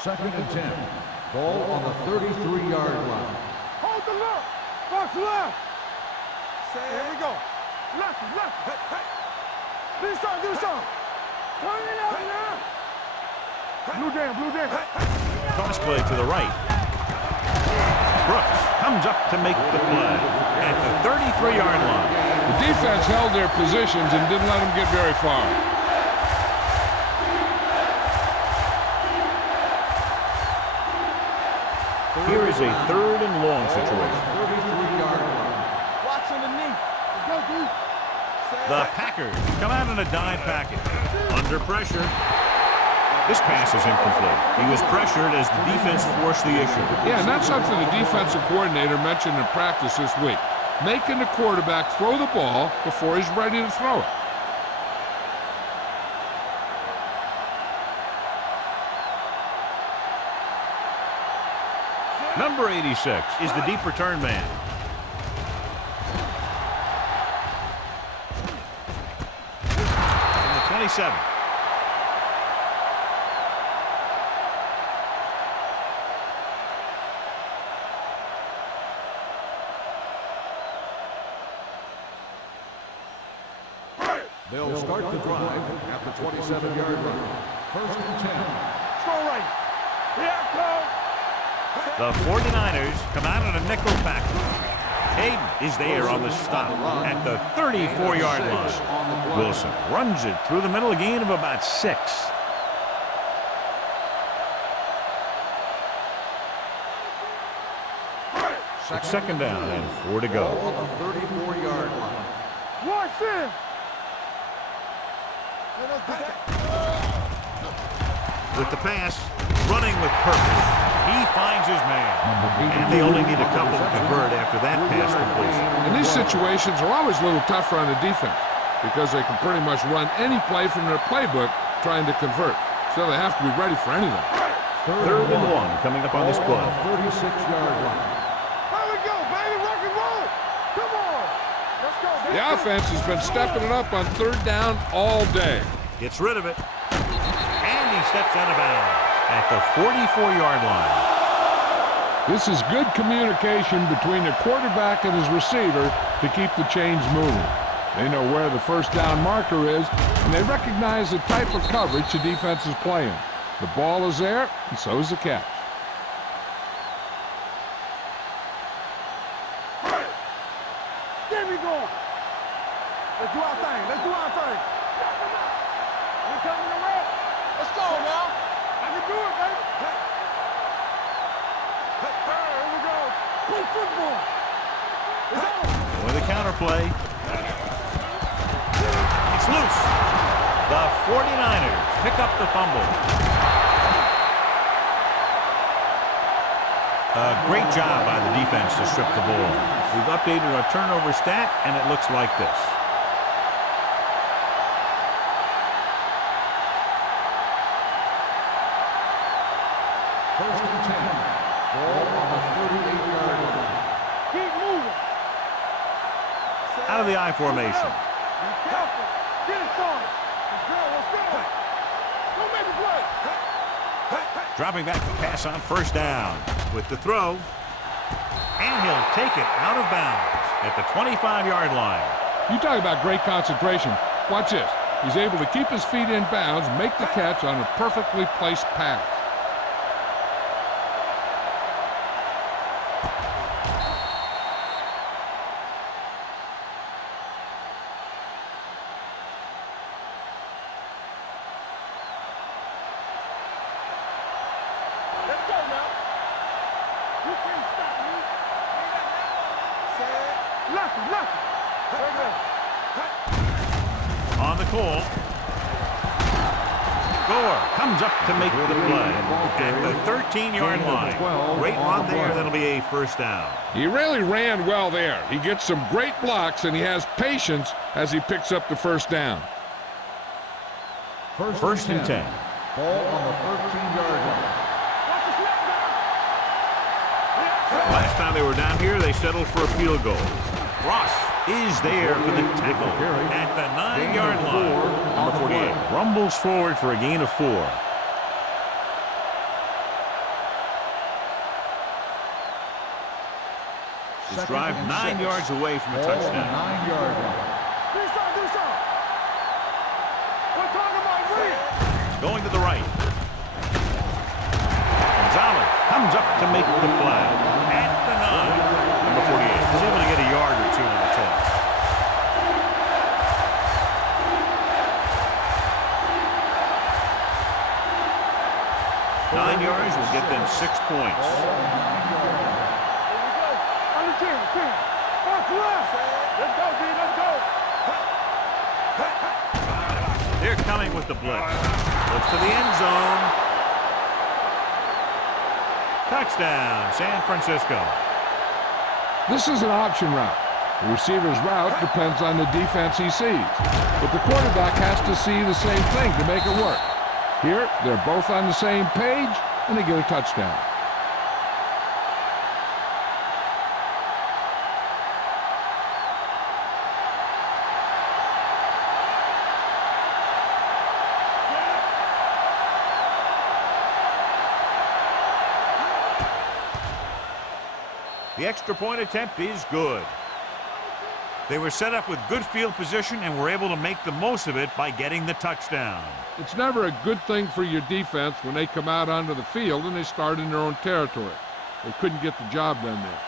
Second and 10. Ball on the 33-yard line. Hold the look. Box left. Here we go. Left. Do something. Turn it up now. Blue jam. Cross play to the right. Brooks comes up to make the play at the 33-yard line. The defense held their positions and didn't let them get very far. Here is a 3rd and long situation. 33-yard line. Watch underneath. Let's go, dude. The Packers come out in a dime package. Under pressure. This pass is incomplete. He was pressured as the defense forced the issue. Yeah, and that's something the defensive coordinator mentioned in practice this week. Making the quarterback throw the ball before he's ready to throw it. Number 86 is the deep return man. And the 27. They'll start the drive at the 27-yard line. First and 10. Go right. Here I come. The 49ers come out on a nickel package. Hayden is there on the stop at the 34-yard line. Wilson runs it through the middle, a gain of about 6. It's second down and 4 to go. On the 34-yard line. Watch in. With the pass, running with purpose. He finds his man. And they only need a couple to convert after that pass completion. And these situations are always a little tougher on the defense because they can pretty much run any play from their playbook trying to convert. So they have to be ready for anything. Third and 1 coming up on this play. 36-yard line. Here we go, baby. Rock and roll. Come on. Let's go. The offense has been stepping it up on third down all day. Gets rid of it. And he steps out of bounds at the 44-yard line. This is good communication between the quarterback and his receiver to keep the chains moving. They know where the first down marker is, and they recognize the type of coverage the defense is playing. The ball is there, and so is the catch. There we go. Let's do our thing. Let's do our thing. We coming around. Let's go now. I can do it, baby. Here we go. Play football. It's on. With a counter play. It's loose. The 49ers pick up the fumble. A great job by the defense to strip the ball. We've updated our turnover stat, and it looks like this. First and 10. Ball on the 38-yard line. Keep moving. Out of the I formation. Be careful. Get it started. Let's go. Let's go. Don't make a play. Dropping back to pass on first down with the throw. And he'll take it out of bounds at the 25-yard line. You talk about great concentration. Watch this. He's able to keep his feet in bounds, make the catch on a perfectly placed pass. Let's go now. You can't stop me. Lucky, lucky. Very good. On the call. Gore comes up to make the play at the 13-yard line. Great run there. That'll be a first down. He really ran well there. He gets some great blocks, and he has patience as he picks up the first down. First and 10. Ball on the 13-yard line. Last time they were down here, they settled for a field goal. Ross is there for the tackle at the 9-yard line. Number 48 rumbles forward for a gain of 4. This drive 9 yards away from a touchdown. 9-yard line. Do something. We're talking about Williams. Going to the right. Gonzalez comes up to make the play at the 9. Number 48 is able to get a yard or two on the toss. Nine yards will get them 6 points. On the 10. Box left. Let's go, D. Let's go. They're coming with the blitz. Looks to the end zone. Touchdown, San Francisco. This is an option route. The receiver's route depends on the defense he sees. But the quarterback has to see the same thing to make it work. Here, they're both on the same page, and they get a touchdown. The extra point attempt is good. They were set up with good field position and were able to make the most of it by getting the touchdown. It's never a good thing for your defense when they come out onto the field and they start in their own territory. They couldn't get the job done there.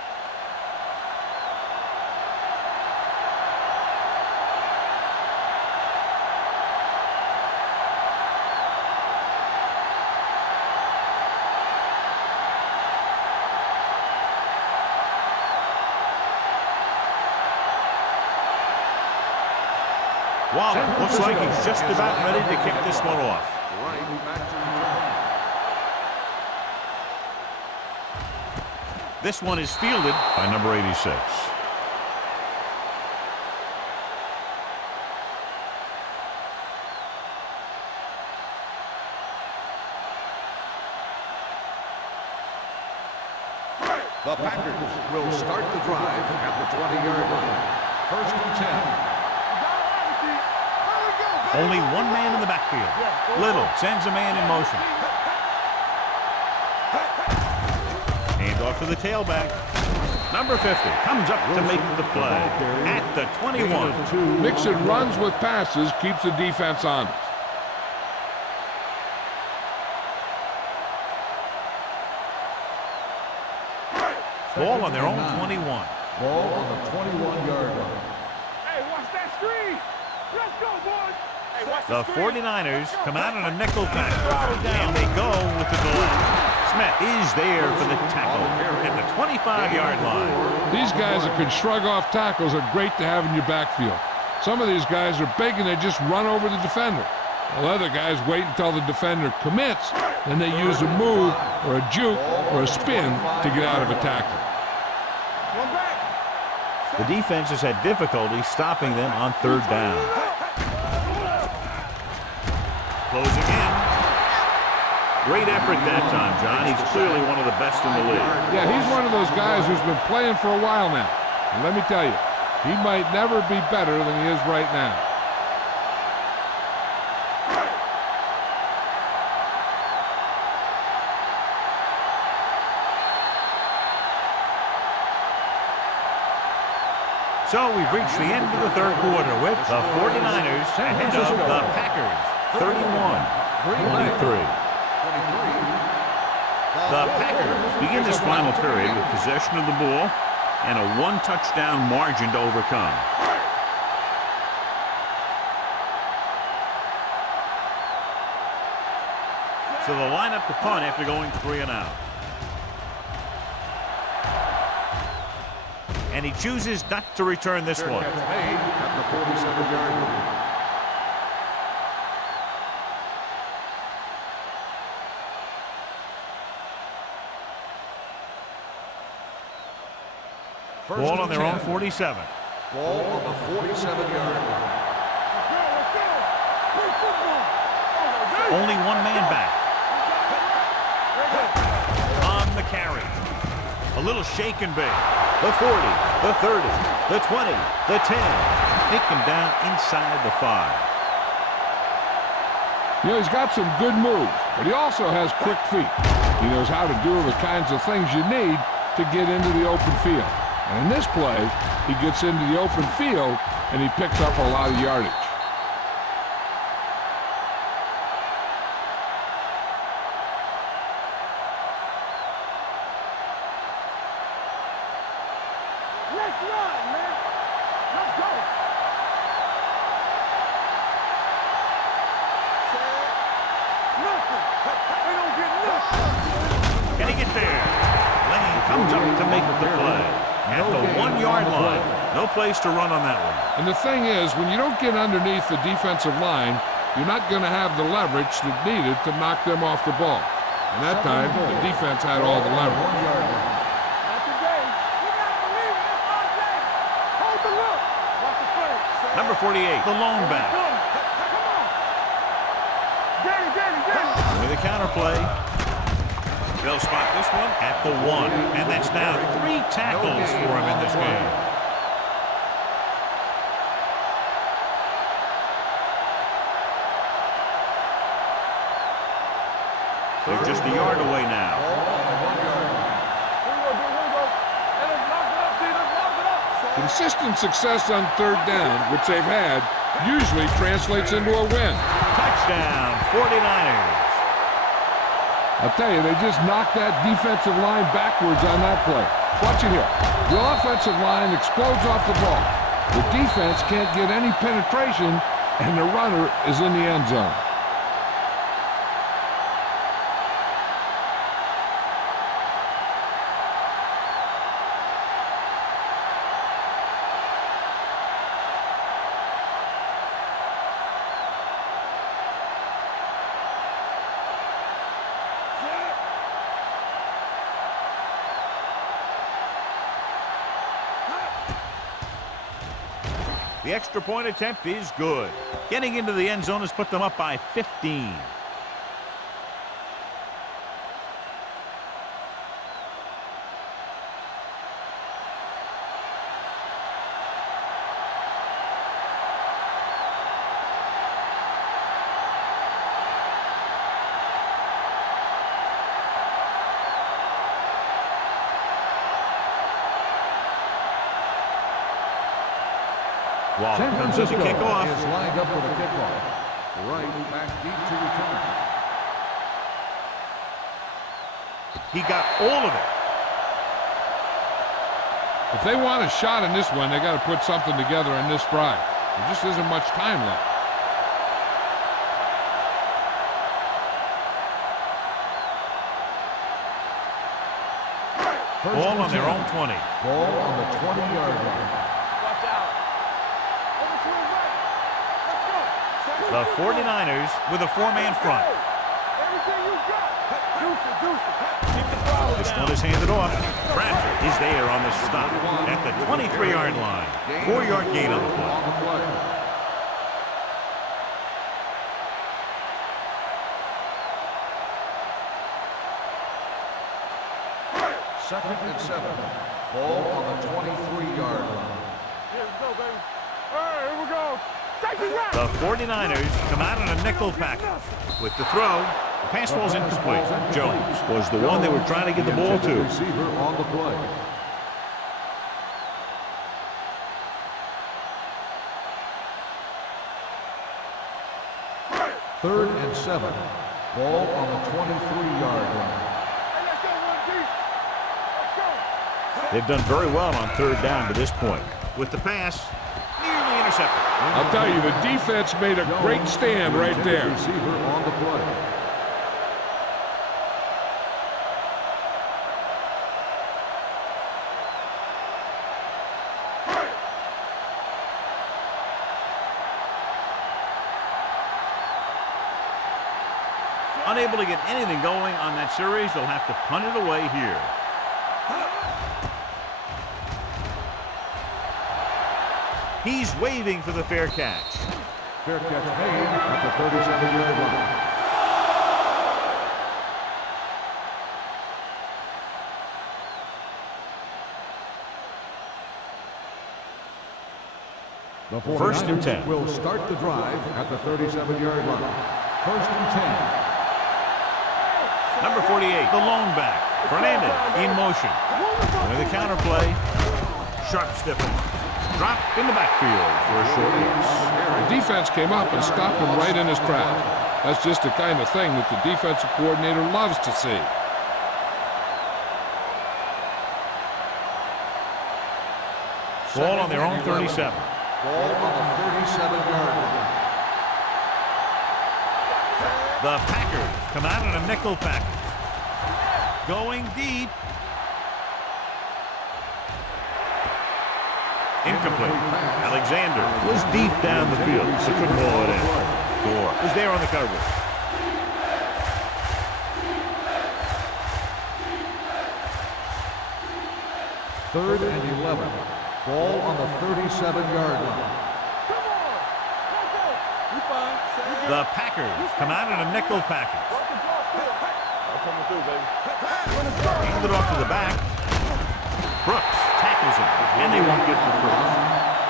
Waller looks like he's just about ready to kick this one off. Right back to return. This one is fielded by number 86. The Packers will start the drive at the 20-yard line. First and 10. Only one man in the backfield. Little sends a man in motion. Hand off to the tailback. Number 50 comes up to make the play at the 21. Mixon runs with passes, keeps the defense honest. Ball on their own 21. Ball on the 21-yard line. Hey, watch that screen. Let's go, boys. The 49ers come out in a nickel pack, and they go with the delay. Smith is there for the tackle at the 25-yard line. These guys that can shrug off tackles are great to have in your backfield. Some of these guys are big and they just run over the defender. While other guys wait until the defender commits, then they use a move or a juke or a spin to get out of a tackle. The defense has had difficulty stopping them on third down. Closing in. Great effort that time, John. He's clearly one of the best in the league. Yeah, he's one of those guys who's been playing for a while now. And let me tell you, he might never be better than he is right now. So we've reached the end of the third quarter with the 49ers ahead of the Packers, 31-23. The Packers begin this final period with possession of the ball and a one-touchdown margin to overcome. So they'll line up to punt after going 3 and out. And he chooses not to return this one. Catch made at the 47-yard line. Ball on their own 47. Ball on the 47-yard line. Only one man back. On the carry. A little shake and bake. The 40, the 30, the 20, the 10. Take him down inside the 5. You know, he's got some good moves, but he also has quick feet. He knows how to do the kinds of things you need to get into the open field. And in this play, he gets into the open field and he picks up a lot of yardage. Let's run, man. Let's go. Nothing. They don't get nothing. Can he get there? Lane comes up to make the play at the 1-yard line. No place to run on that one. And the thing is, when you don't get underneath the defensive line, you're not going to have the leverage that needed to knock them off the ball. And that time, the defense had all the leverage. Not today. You gotta believe it. It's our day. Hold the look. Watch the play. Number 48, the lone back. Come on. Get it. With a counterplay. They'll spot this one at the 1. And that's now 3 tackles for him in this game. They're just a yard away now. Here we go. Let him Consistent success on third down, which they've had, usually translates into a win. Touchdown, 49ers. I'll tell you, they just knocked that defensive line backwards on that play. Watch it here. The offensive line explodes off the ball. The defense can't get any penetration, and the runner is in the end zone. The extra point attempt is good. Getting into the end zone has put them up by 15. Waller comes in to kick off. Is lined up for the kickoff. Right back deep to return. He got all of it. If they want a shot in this one, they got to put something together in this drive. There just isn't much time left. Ball on their own 20. Ball on the 20-yard line. Watch out. Over to his right. Let's go. The 49ers with a four-man front. Everything you got. Deuce it, deuce it. Keep the foul This down. one is handed off. Bradford is there on the stop at the 23-yard line. 4-yard gain on the play. On the play. Second and 7. Ball on the 23-yard line. Here we go, baby. All right, here we go. Safety right. The 49ers come out in a nickel package. With the throw, the pass falls incomplete. Jones was the one they were trying to get the ball to. Receiver on the play. Third and 7. Ball on the 23-yard line. Hey, let's go, one deep. Let's go. They've done very well on third down to this point. With the pass, nearly intercepted. I'll tell you, the defense made a great stand right there. Receiver on the play. Unable to get anything going on that series, they'll have to punt it away here. He's waving for the fair catch. Fair catch made at the 37-yard line. The 1st and 10. will start the drive at the 37-yard line. 1st and 10. Number 48, the lone back. Fernandez in motion. With a counterplay. Sharp stiff arm. Drop in the backfield for a short loss. The defense came up and stopped him right in his tracks. That's just the kind of thing that the defensive coordinator loves to see. Ball on their own 37. Ball on the 37-yard line. The Packers come out in a nickel package. Going deep. Incomplete. Alexander was deep down the field, so couldn't haul it in. Gore is there on the coverage. Third and 11. Ball on the 37-yard line. Come on. Let's go. You fine. The Packers come out in a nickel package. I'm coming through, baby. Handed off to the back. Brooks tackles him, and they won't get the first.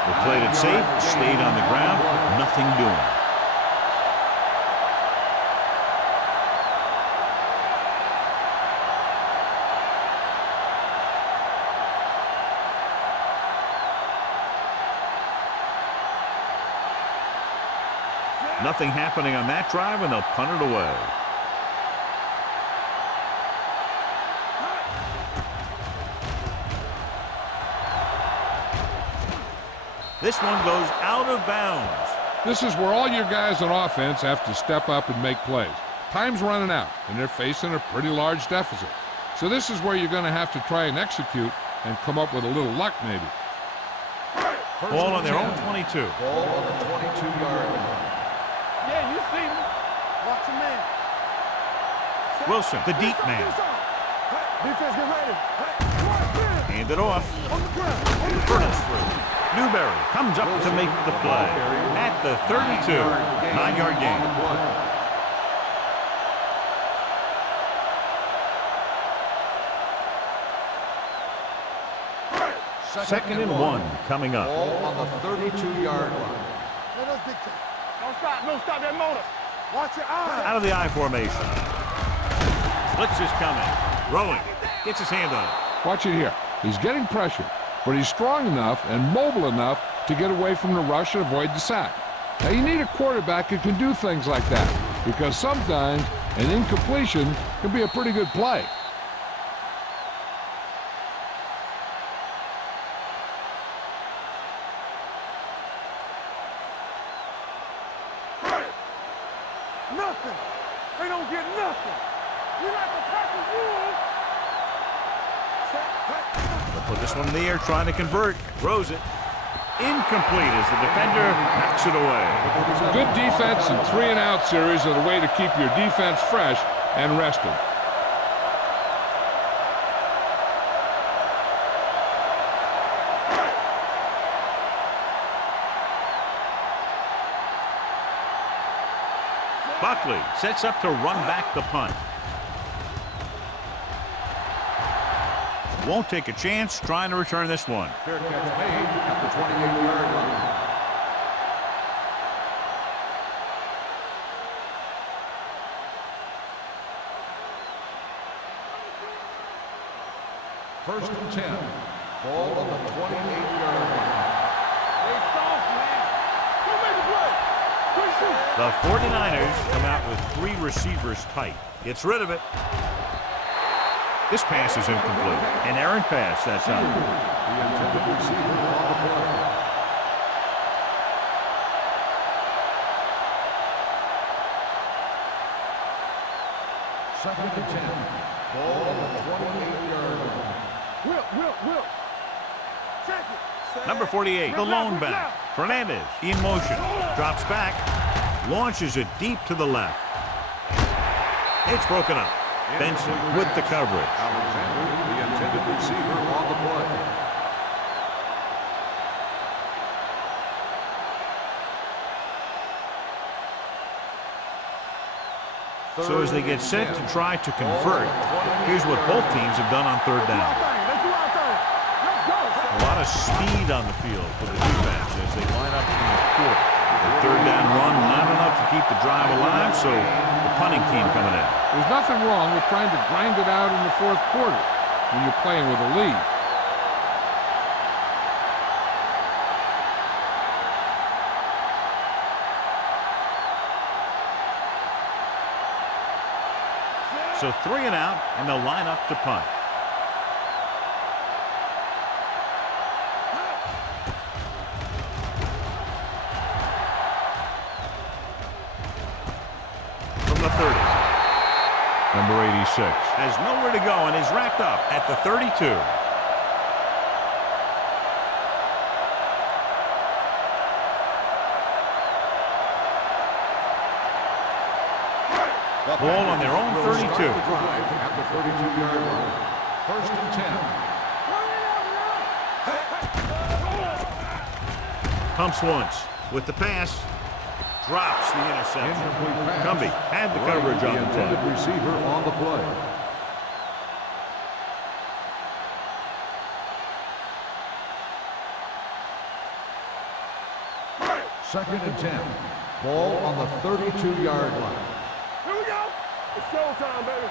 They played it safe, stayed on the ground, nothing doing. Nothing happening on that drive, and they'll punt it away. This one goes out of bounds. This is where all your guys on offense have to step up and make plays. Time's running out, and they're facing a pretty large deficit. So this is where you're going to have to try and execute and come up with a little luck, maybe. Ball on their own 22. Ball on the 22-yard line. Yeah, you see me. Watch your man. Wilson, the deep man. Defense, get ready. Hand it off. On the ground. Burns through. Newberry comes up to make the play at the 32. 9-yard gain. Second and 1 coming up. Ball on the 32-yard line. Let us dictate. Don't stop that motor. Watch your eyes. Out of the I formation. Blitz is coming. Rolling. Gets his hand on it. Watch it here. He's getting pressure, but he's strong enough and mobile enough to get away from the rush and avoid the sack. Now, you need a quarterback who can do things like that, because sometimes an incompletion can be a pretty good play. Nothing. They don't get nothing. We like to practice rules. They'll put this one in the air, trying to convert. Throws it. Incomplete as the defender knocks it away. Good defense and 3-and-out series are the way to keep your defense fresh and rested. Buckley sets up to run back the punt. Won't take a chance trying to return this one. Fair catch made at the 28-yard line. First and 10. Ball on the 28-yard line. They soft, man. Go make a play. Good shoot. The 49ers come out with 3 receivers tight. Gets rid of it. This pass is incomplete. An errant pass that time. The intended receiver on the play. Second and 10. Ball on the 28-yard line. Will. Check it. Number 48, the lone back. Fernandez in motion. Drops back. Launches it deep to the left. It's broken up. Benson with the coverage. Alexander, the intended receiver on the play. So as they get set to try to convert, here's what both teams have done on third down. Let's do our thing. Let's go. A lot of speed on the field for the defense as they line up in the court. The third down run, not enough to keep the drive alive, so the punting team coming in. There's nothing wrong with trying to grind it out in the fourth quarter when you're playing with a lead. So 3 and out, and they'll line up to punt. From the 30. Number 86 has nowhere to go and is wrapped up at the 32. Ball on their own 32. Start the drive at the 32-yard line. First and 10. Pumps once with the pass. Drops the interception. Incomplete pass. Cumby had the coverage on the intended play. receiver on the play. Second and 10. Ball on the 32-yard line. Here we go. It's showtime, baby.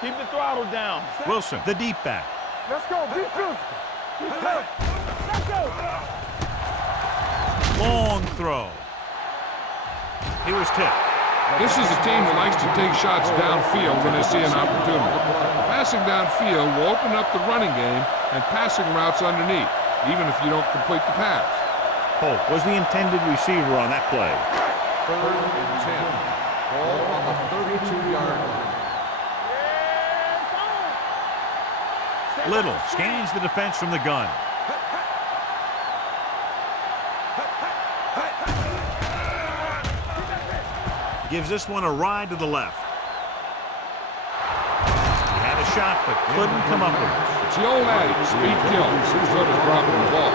Keep the throttle down. Wilson, the deep back. Let's go. Be physical. Let's go. Long throw. He was tipped. This is a team that likes to take shots downfield when they see an opportunity. Passing downfield will open up the running game and passing routes underneath, even if you don't complete the pass. Polk was the intended receiver on that play. 3rd and 10. Ball on the 32-yard line. Little scans the defense from the gun. Gives this one a ride to the left. He had a shot, but couldn't come up with it. It's the old adage, speed kills. So does dropping the ball.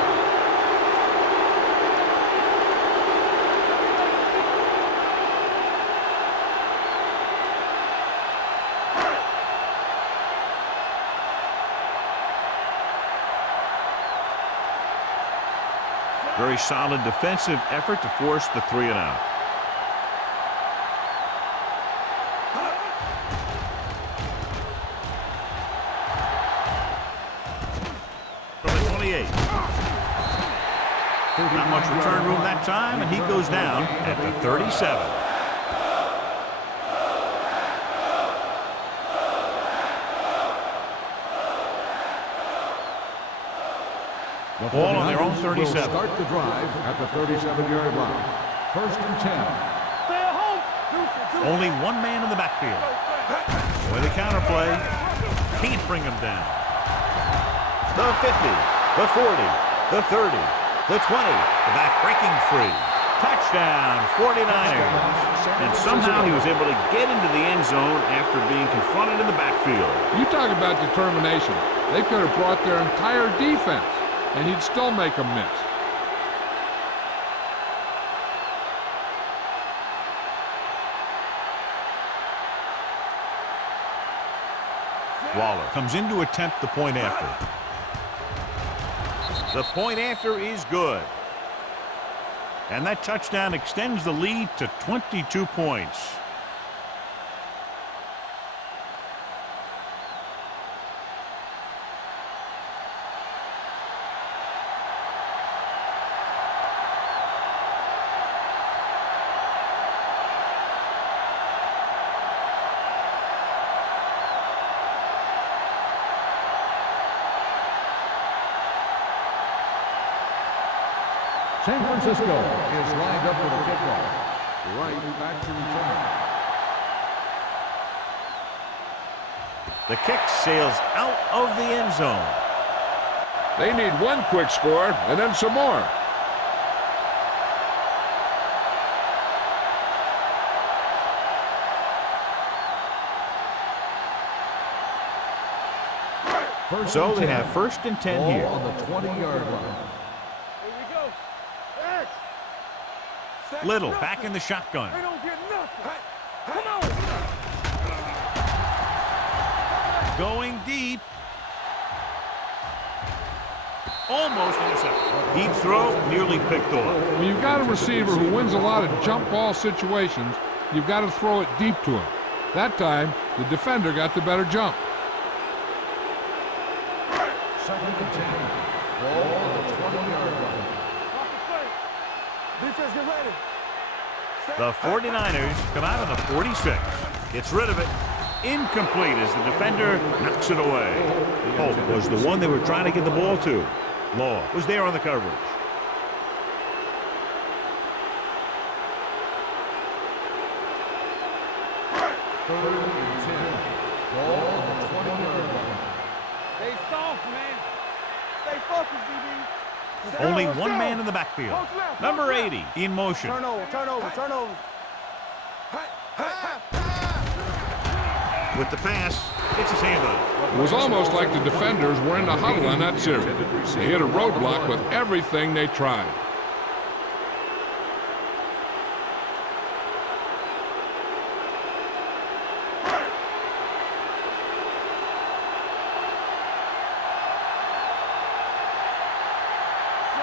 Very solid defensive effort to force the 3 and out. From the 28. Not much return room that time, and he goes down at the 37. Ball on their own 37. Start the drive at the 37-yard line. 1st and 10. Stay at home. Only one man in the backfield. With a counterplay, can't bring him down. The 50, the 40, the 30, the 20. The back breaking free. Touchdown, 49ers. And somehow he was able to get into the end zone after being confronted in the backfield. You talk about determination. They could have brought their entire defense, and he'd still make them miss. Waller comes in to attempt the point after. The point after is good. And that touchdown extends the lead to 22 points. San Francisco is lined up with a kickoff. Right back to return. The kick sails out of the end zone. They need one quick score and then some more. So they have 1st and 10 here. On the 20-yard line. Little back in the shotgun. They don't get nothing. Come on. Going deep. Almost intercepted. Deep throw, nearly picked off. When you've got a receiver who wins a lot of jump ball situations, you've got to throw it deep to him. That time, the defender got the better jump. 2nd and 10. Ball on the 20-yard line. Defense, get ready. The 49ers come out of the 46. Gets rid of it. Incomplete as the defender knocks it away. Polk was the one they were trying to get the ball to. Law was there on the coverage. Third and 10. Ball on the 20-yard line. Stay soft, man. Stay focused, DB. Only one man in the backfield. Number 80 in motion. Turnover. With the pass, gets his hand on it. It was almost like the defenders were in the huddle on that series. They hit a roadblock with everything they tried.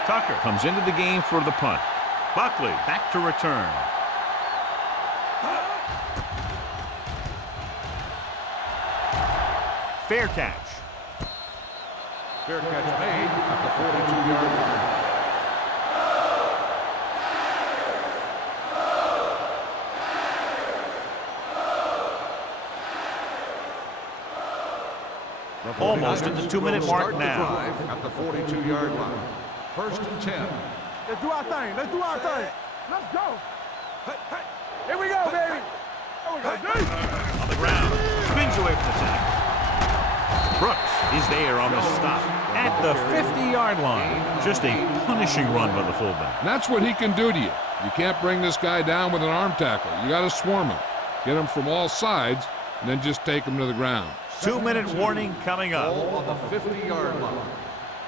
Tucker comes into the game for the punt. Buckley back to return. Fair catch. Fair catch made at the 42-yard line. Almost at the 2-minute mark now. At the 42-yard line. 1st and 10. Let's do our thing. Let's do our thing. Let's go. Here we go, baby. There we go, dude. On the ground, spins away from the tackle. Brooks is there on the stop at the 50-yard line. Just a punishing run by the fullback. And that's what he can do to you. You can't bring this guy down with an arm tackle. You got to swarm him. Get him from all sides, and then just take him to the ground. 2-minute warning coming up. Ball on the 50-yard line.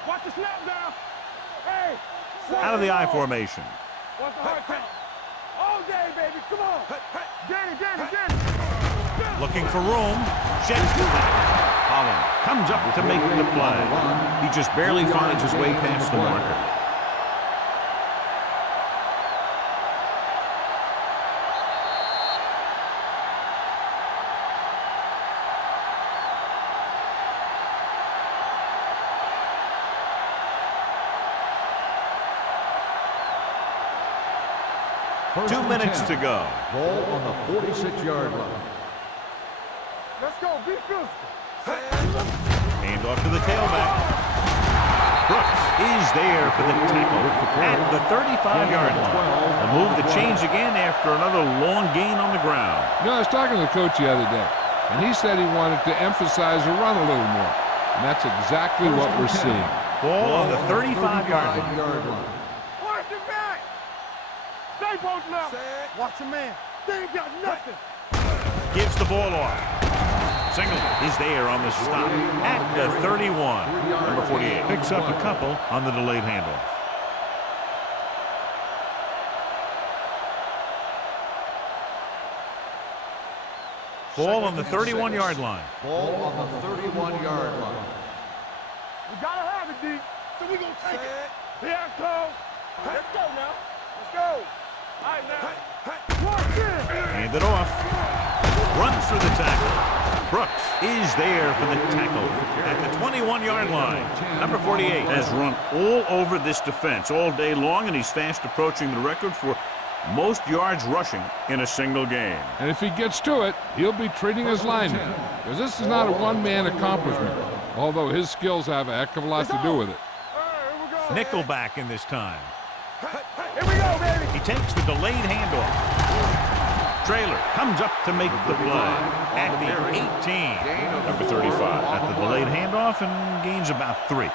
Watch the snap down. Hey. Out of the I formation. Watch the hard count. All day, baby. Come on. Get it. Looking for room. Sheds to that. Holland comes up to make the play. He just barely finds his way past the marker. First 2 and minutes 10. to go. Ball on the 46-yard line. Let's go. Be physical. Hand off to the tailback. Brooks is there for the tackle at the 35-yard line. The move to change again after another long gain on the ground. You know, I was talking to the coach the other day, and he said he wanted to emphasize the run a little more. And that's exactly what we're seeing. Ball on the 35-yard line. Watch the back. Stay both left. Watch the man. They ain't got nothing. Gives the ball off. Singleton is there on the stop at the 31. Number 48 picks up a couple on the delayed handoff. Ball on the 31-yard line. Ball on the 31-yard line. We gotta have it, D. So we gonna take it. Here I come. Let's go now. Let's go. All right, now. Watch it. Hand it off. Runs through the tackle. Brooks is there for the tackle at the 21-yard line. Number 48 has run all over this defense all day long, and he's fast approaching the record for most yards rushing in a single game. And if he gets to it, he'll be treating his linemen, because this is not a one-man accomplishment, although his skills have a heck of a lot to do with it. Nickelback in this time. Here we go, baby. He takes the delayed handoff. Trailer comes up to make the play at the 18. Number 35 at the delayed handoff and gains about 3.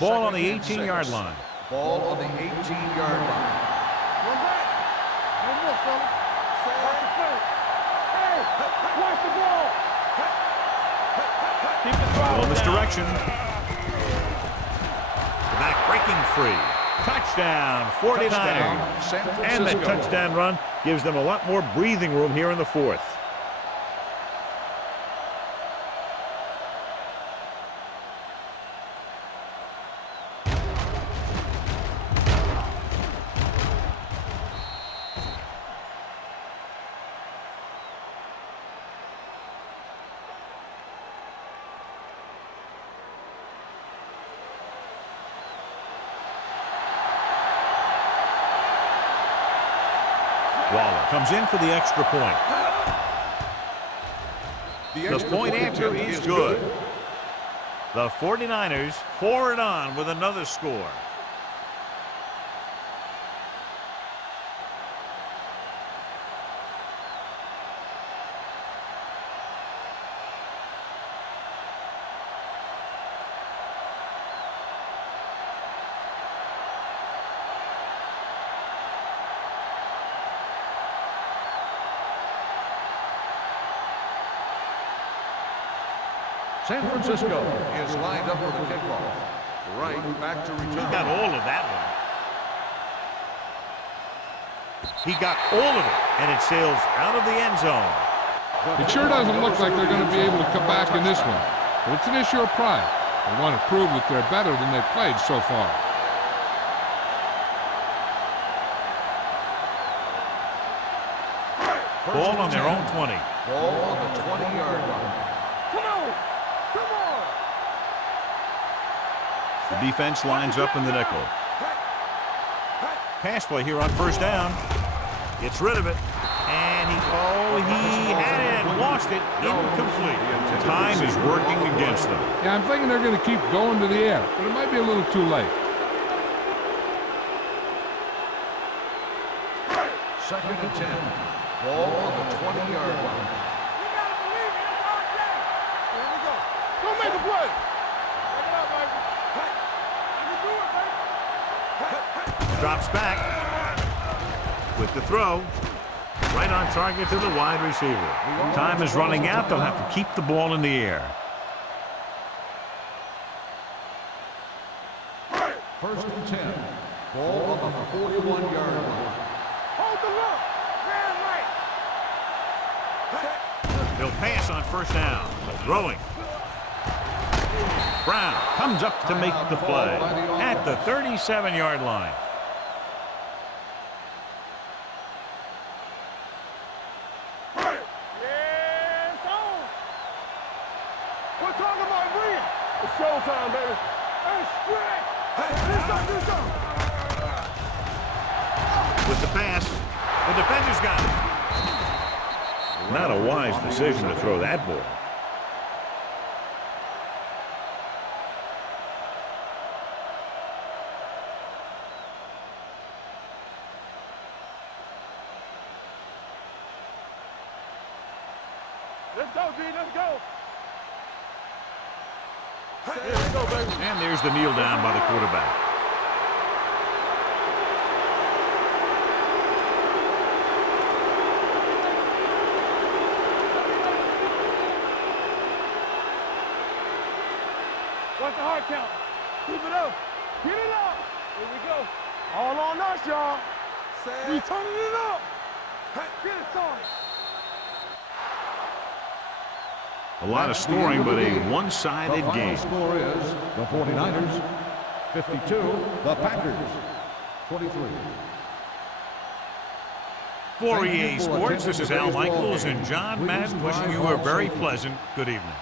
Ball on the 18-yard line. Ball on the 18-yard line. One back. One more, fella. Watch the play. Hey, watch the ball. Keep the ball. Little misdirection. The back breaking free. Touchdown, 49ers. And that touchdown run gives them a lot more breathing room here in the fourth. Waller comes in for the extra point. The point after is good. The 49ers pour it on with another score. San Francisco is lined up for the kickoff. Right back to return. He got all of that one. He got all of it, and it sails out of the end zone. It sure doesn't look like they're going to be able to come back in this one, but it's an issue of pride. They want to prove that they're better than they've played so far. Ball on their own 20. Ball on the 20-yard line. Come on. Come on. The defense lines up in the nickel. Pass play here on first down. Gets rid of it. And And he had it and lost it. Incomplete. Time is working against them. Yeah, I'm thinking they're going to keep going to the air, but it might be a little too late. Second and 10. Ball on the 20-yard line. You gotta believe it. It's our day. Here we go. Go make a play. Take it up, baby. You can do it, baby. Drops back with the throw. Right on target to the wide receiver. Time is running out. They'll have to keep the ball in the air. First and 10. Ball on the 41-yard line. Hold the look. Man, right. He'll pass on first down. Throwing. Brown comes up to make the play at the 37-yard line. We're talking about Green. It's showtime, baby. Hey, stretch. Do something. With the pass, the defender's got it. Not a wise decision to throw that ball. Let's go, G. Let's go. Let's go, baby. And there's the kneel down by the quarterback. What's the hard count? Keep it up. Get it up. Here we go. All on us, y'all. We turning it up. Get it started. A lot of scoring, but a one-sided game. The final score is the 49ers 52, the Packers 23. For EA Sports, this is Al Michaels and John Madden wishing you a very pleasant good evening.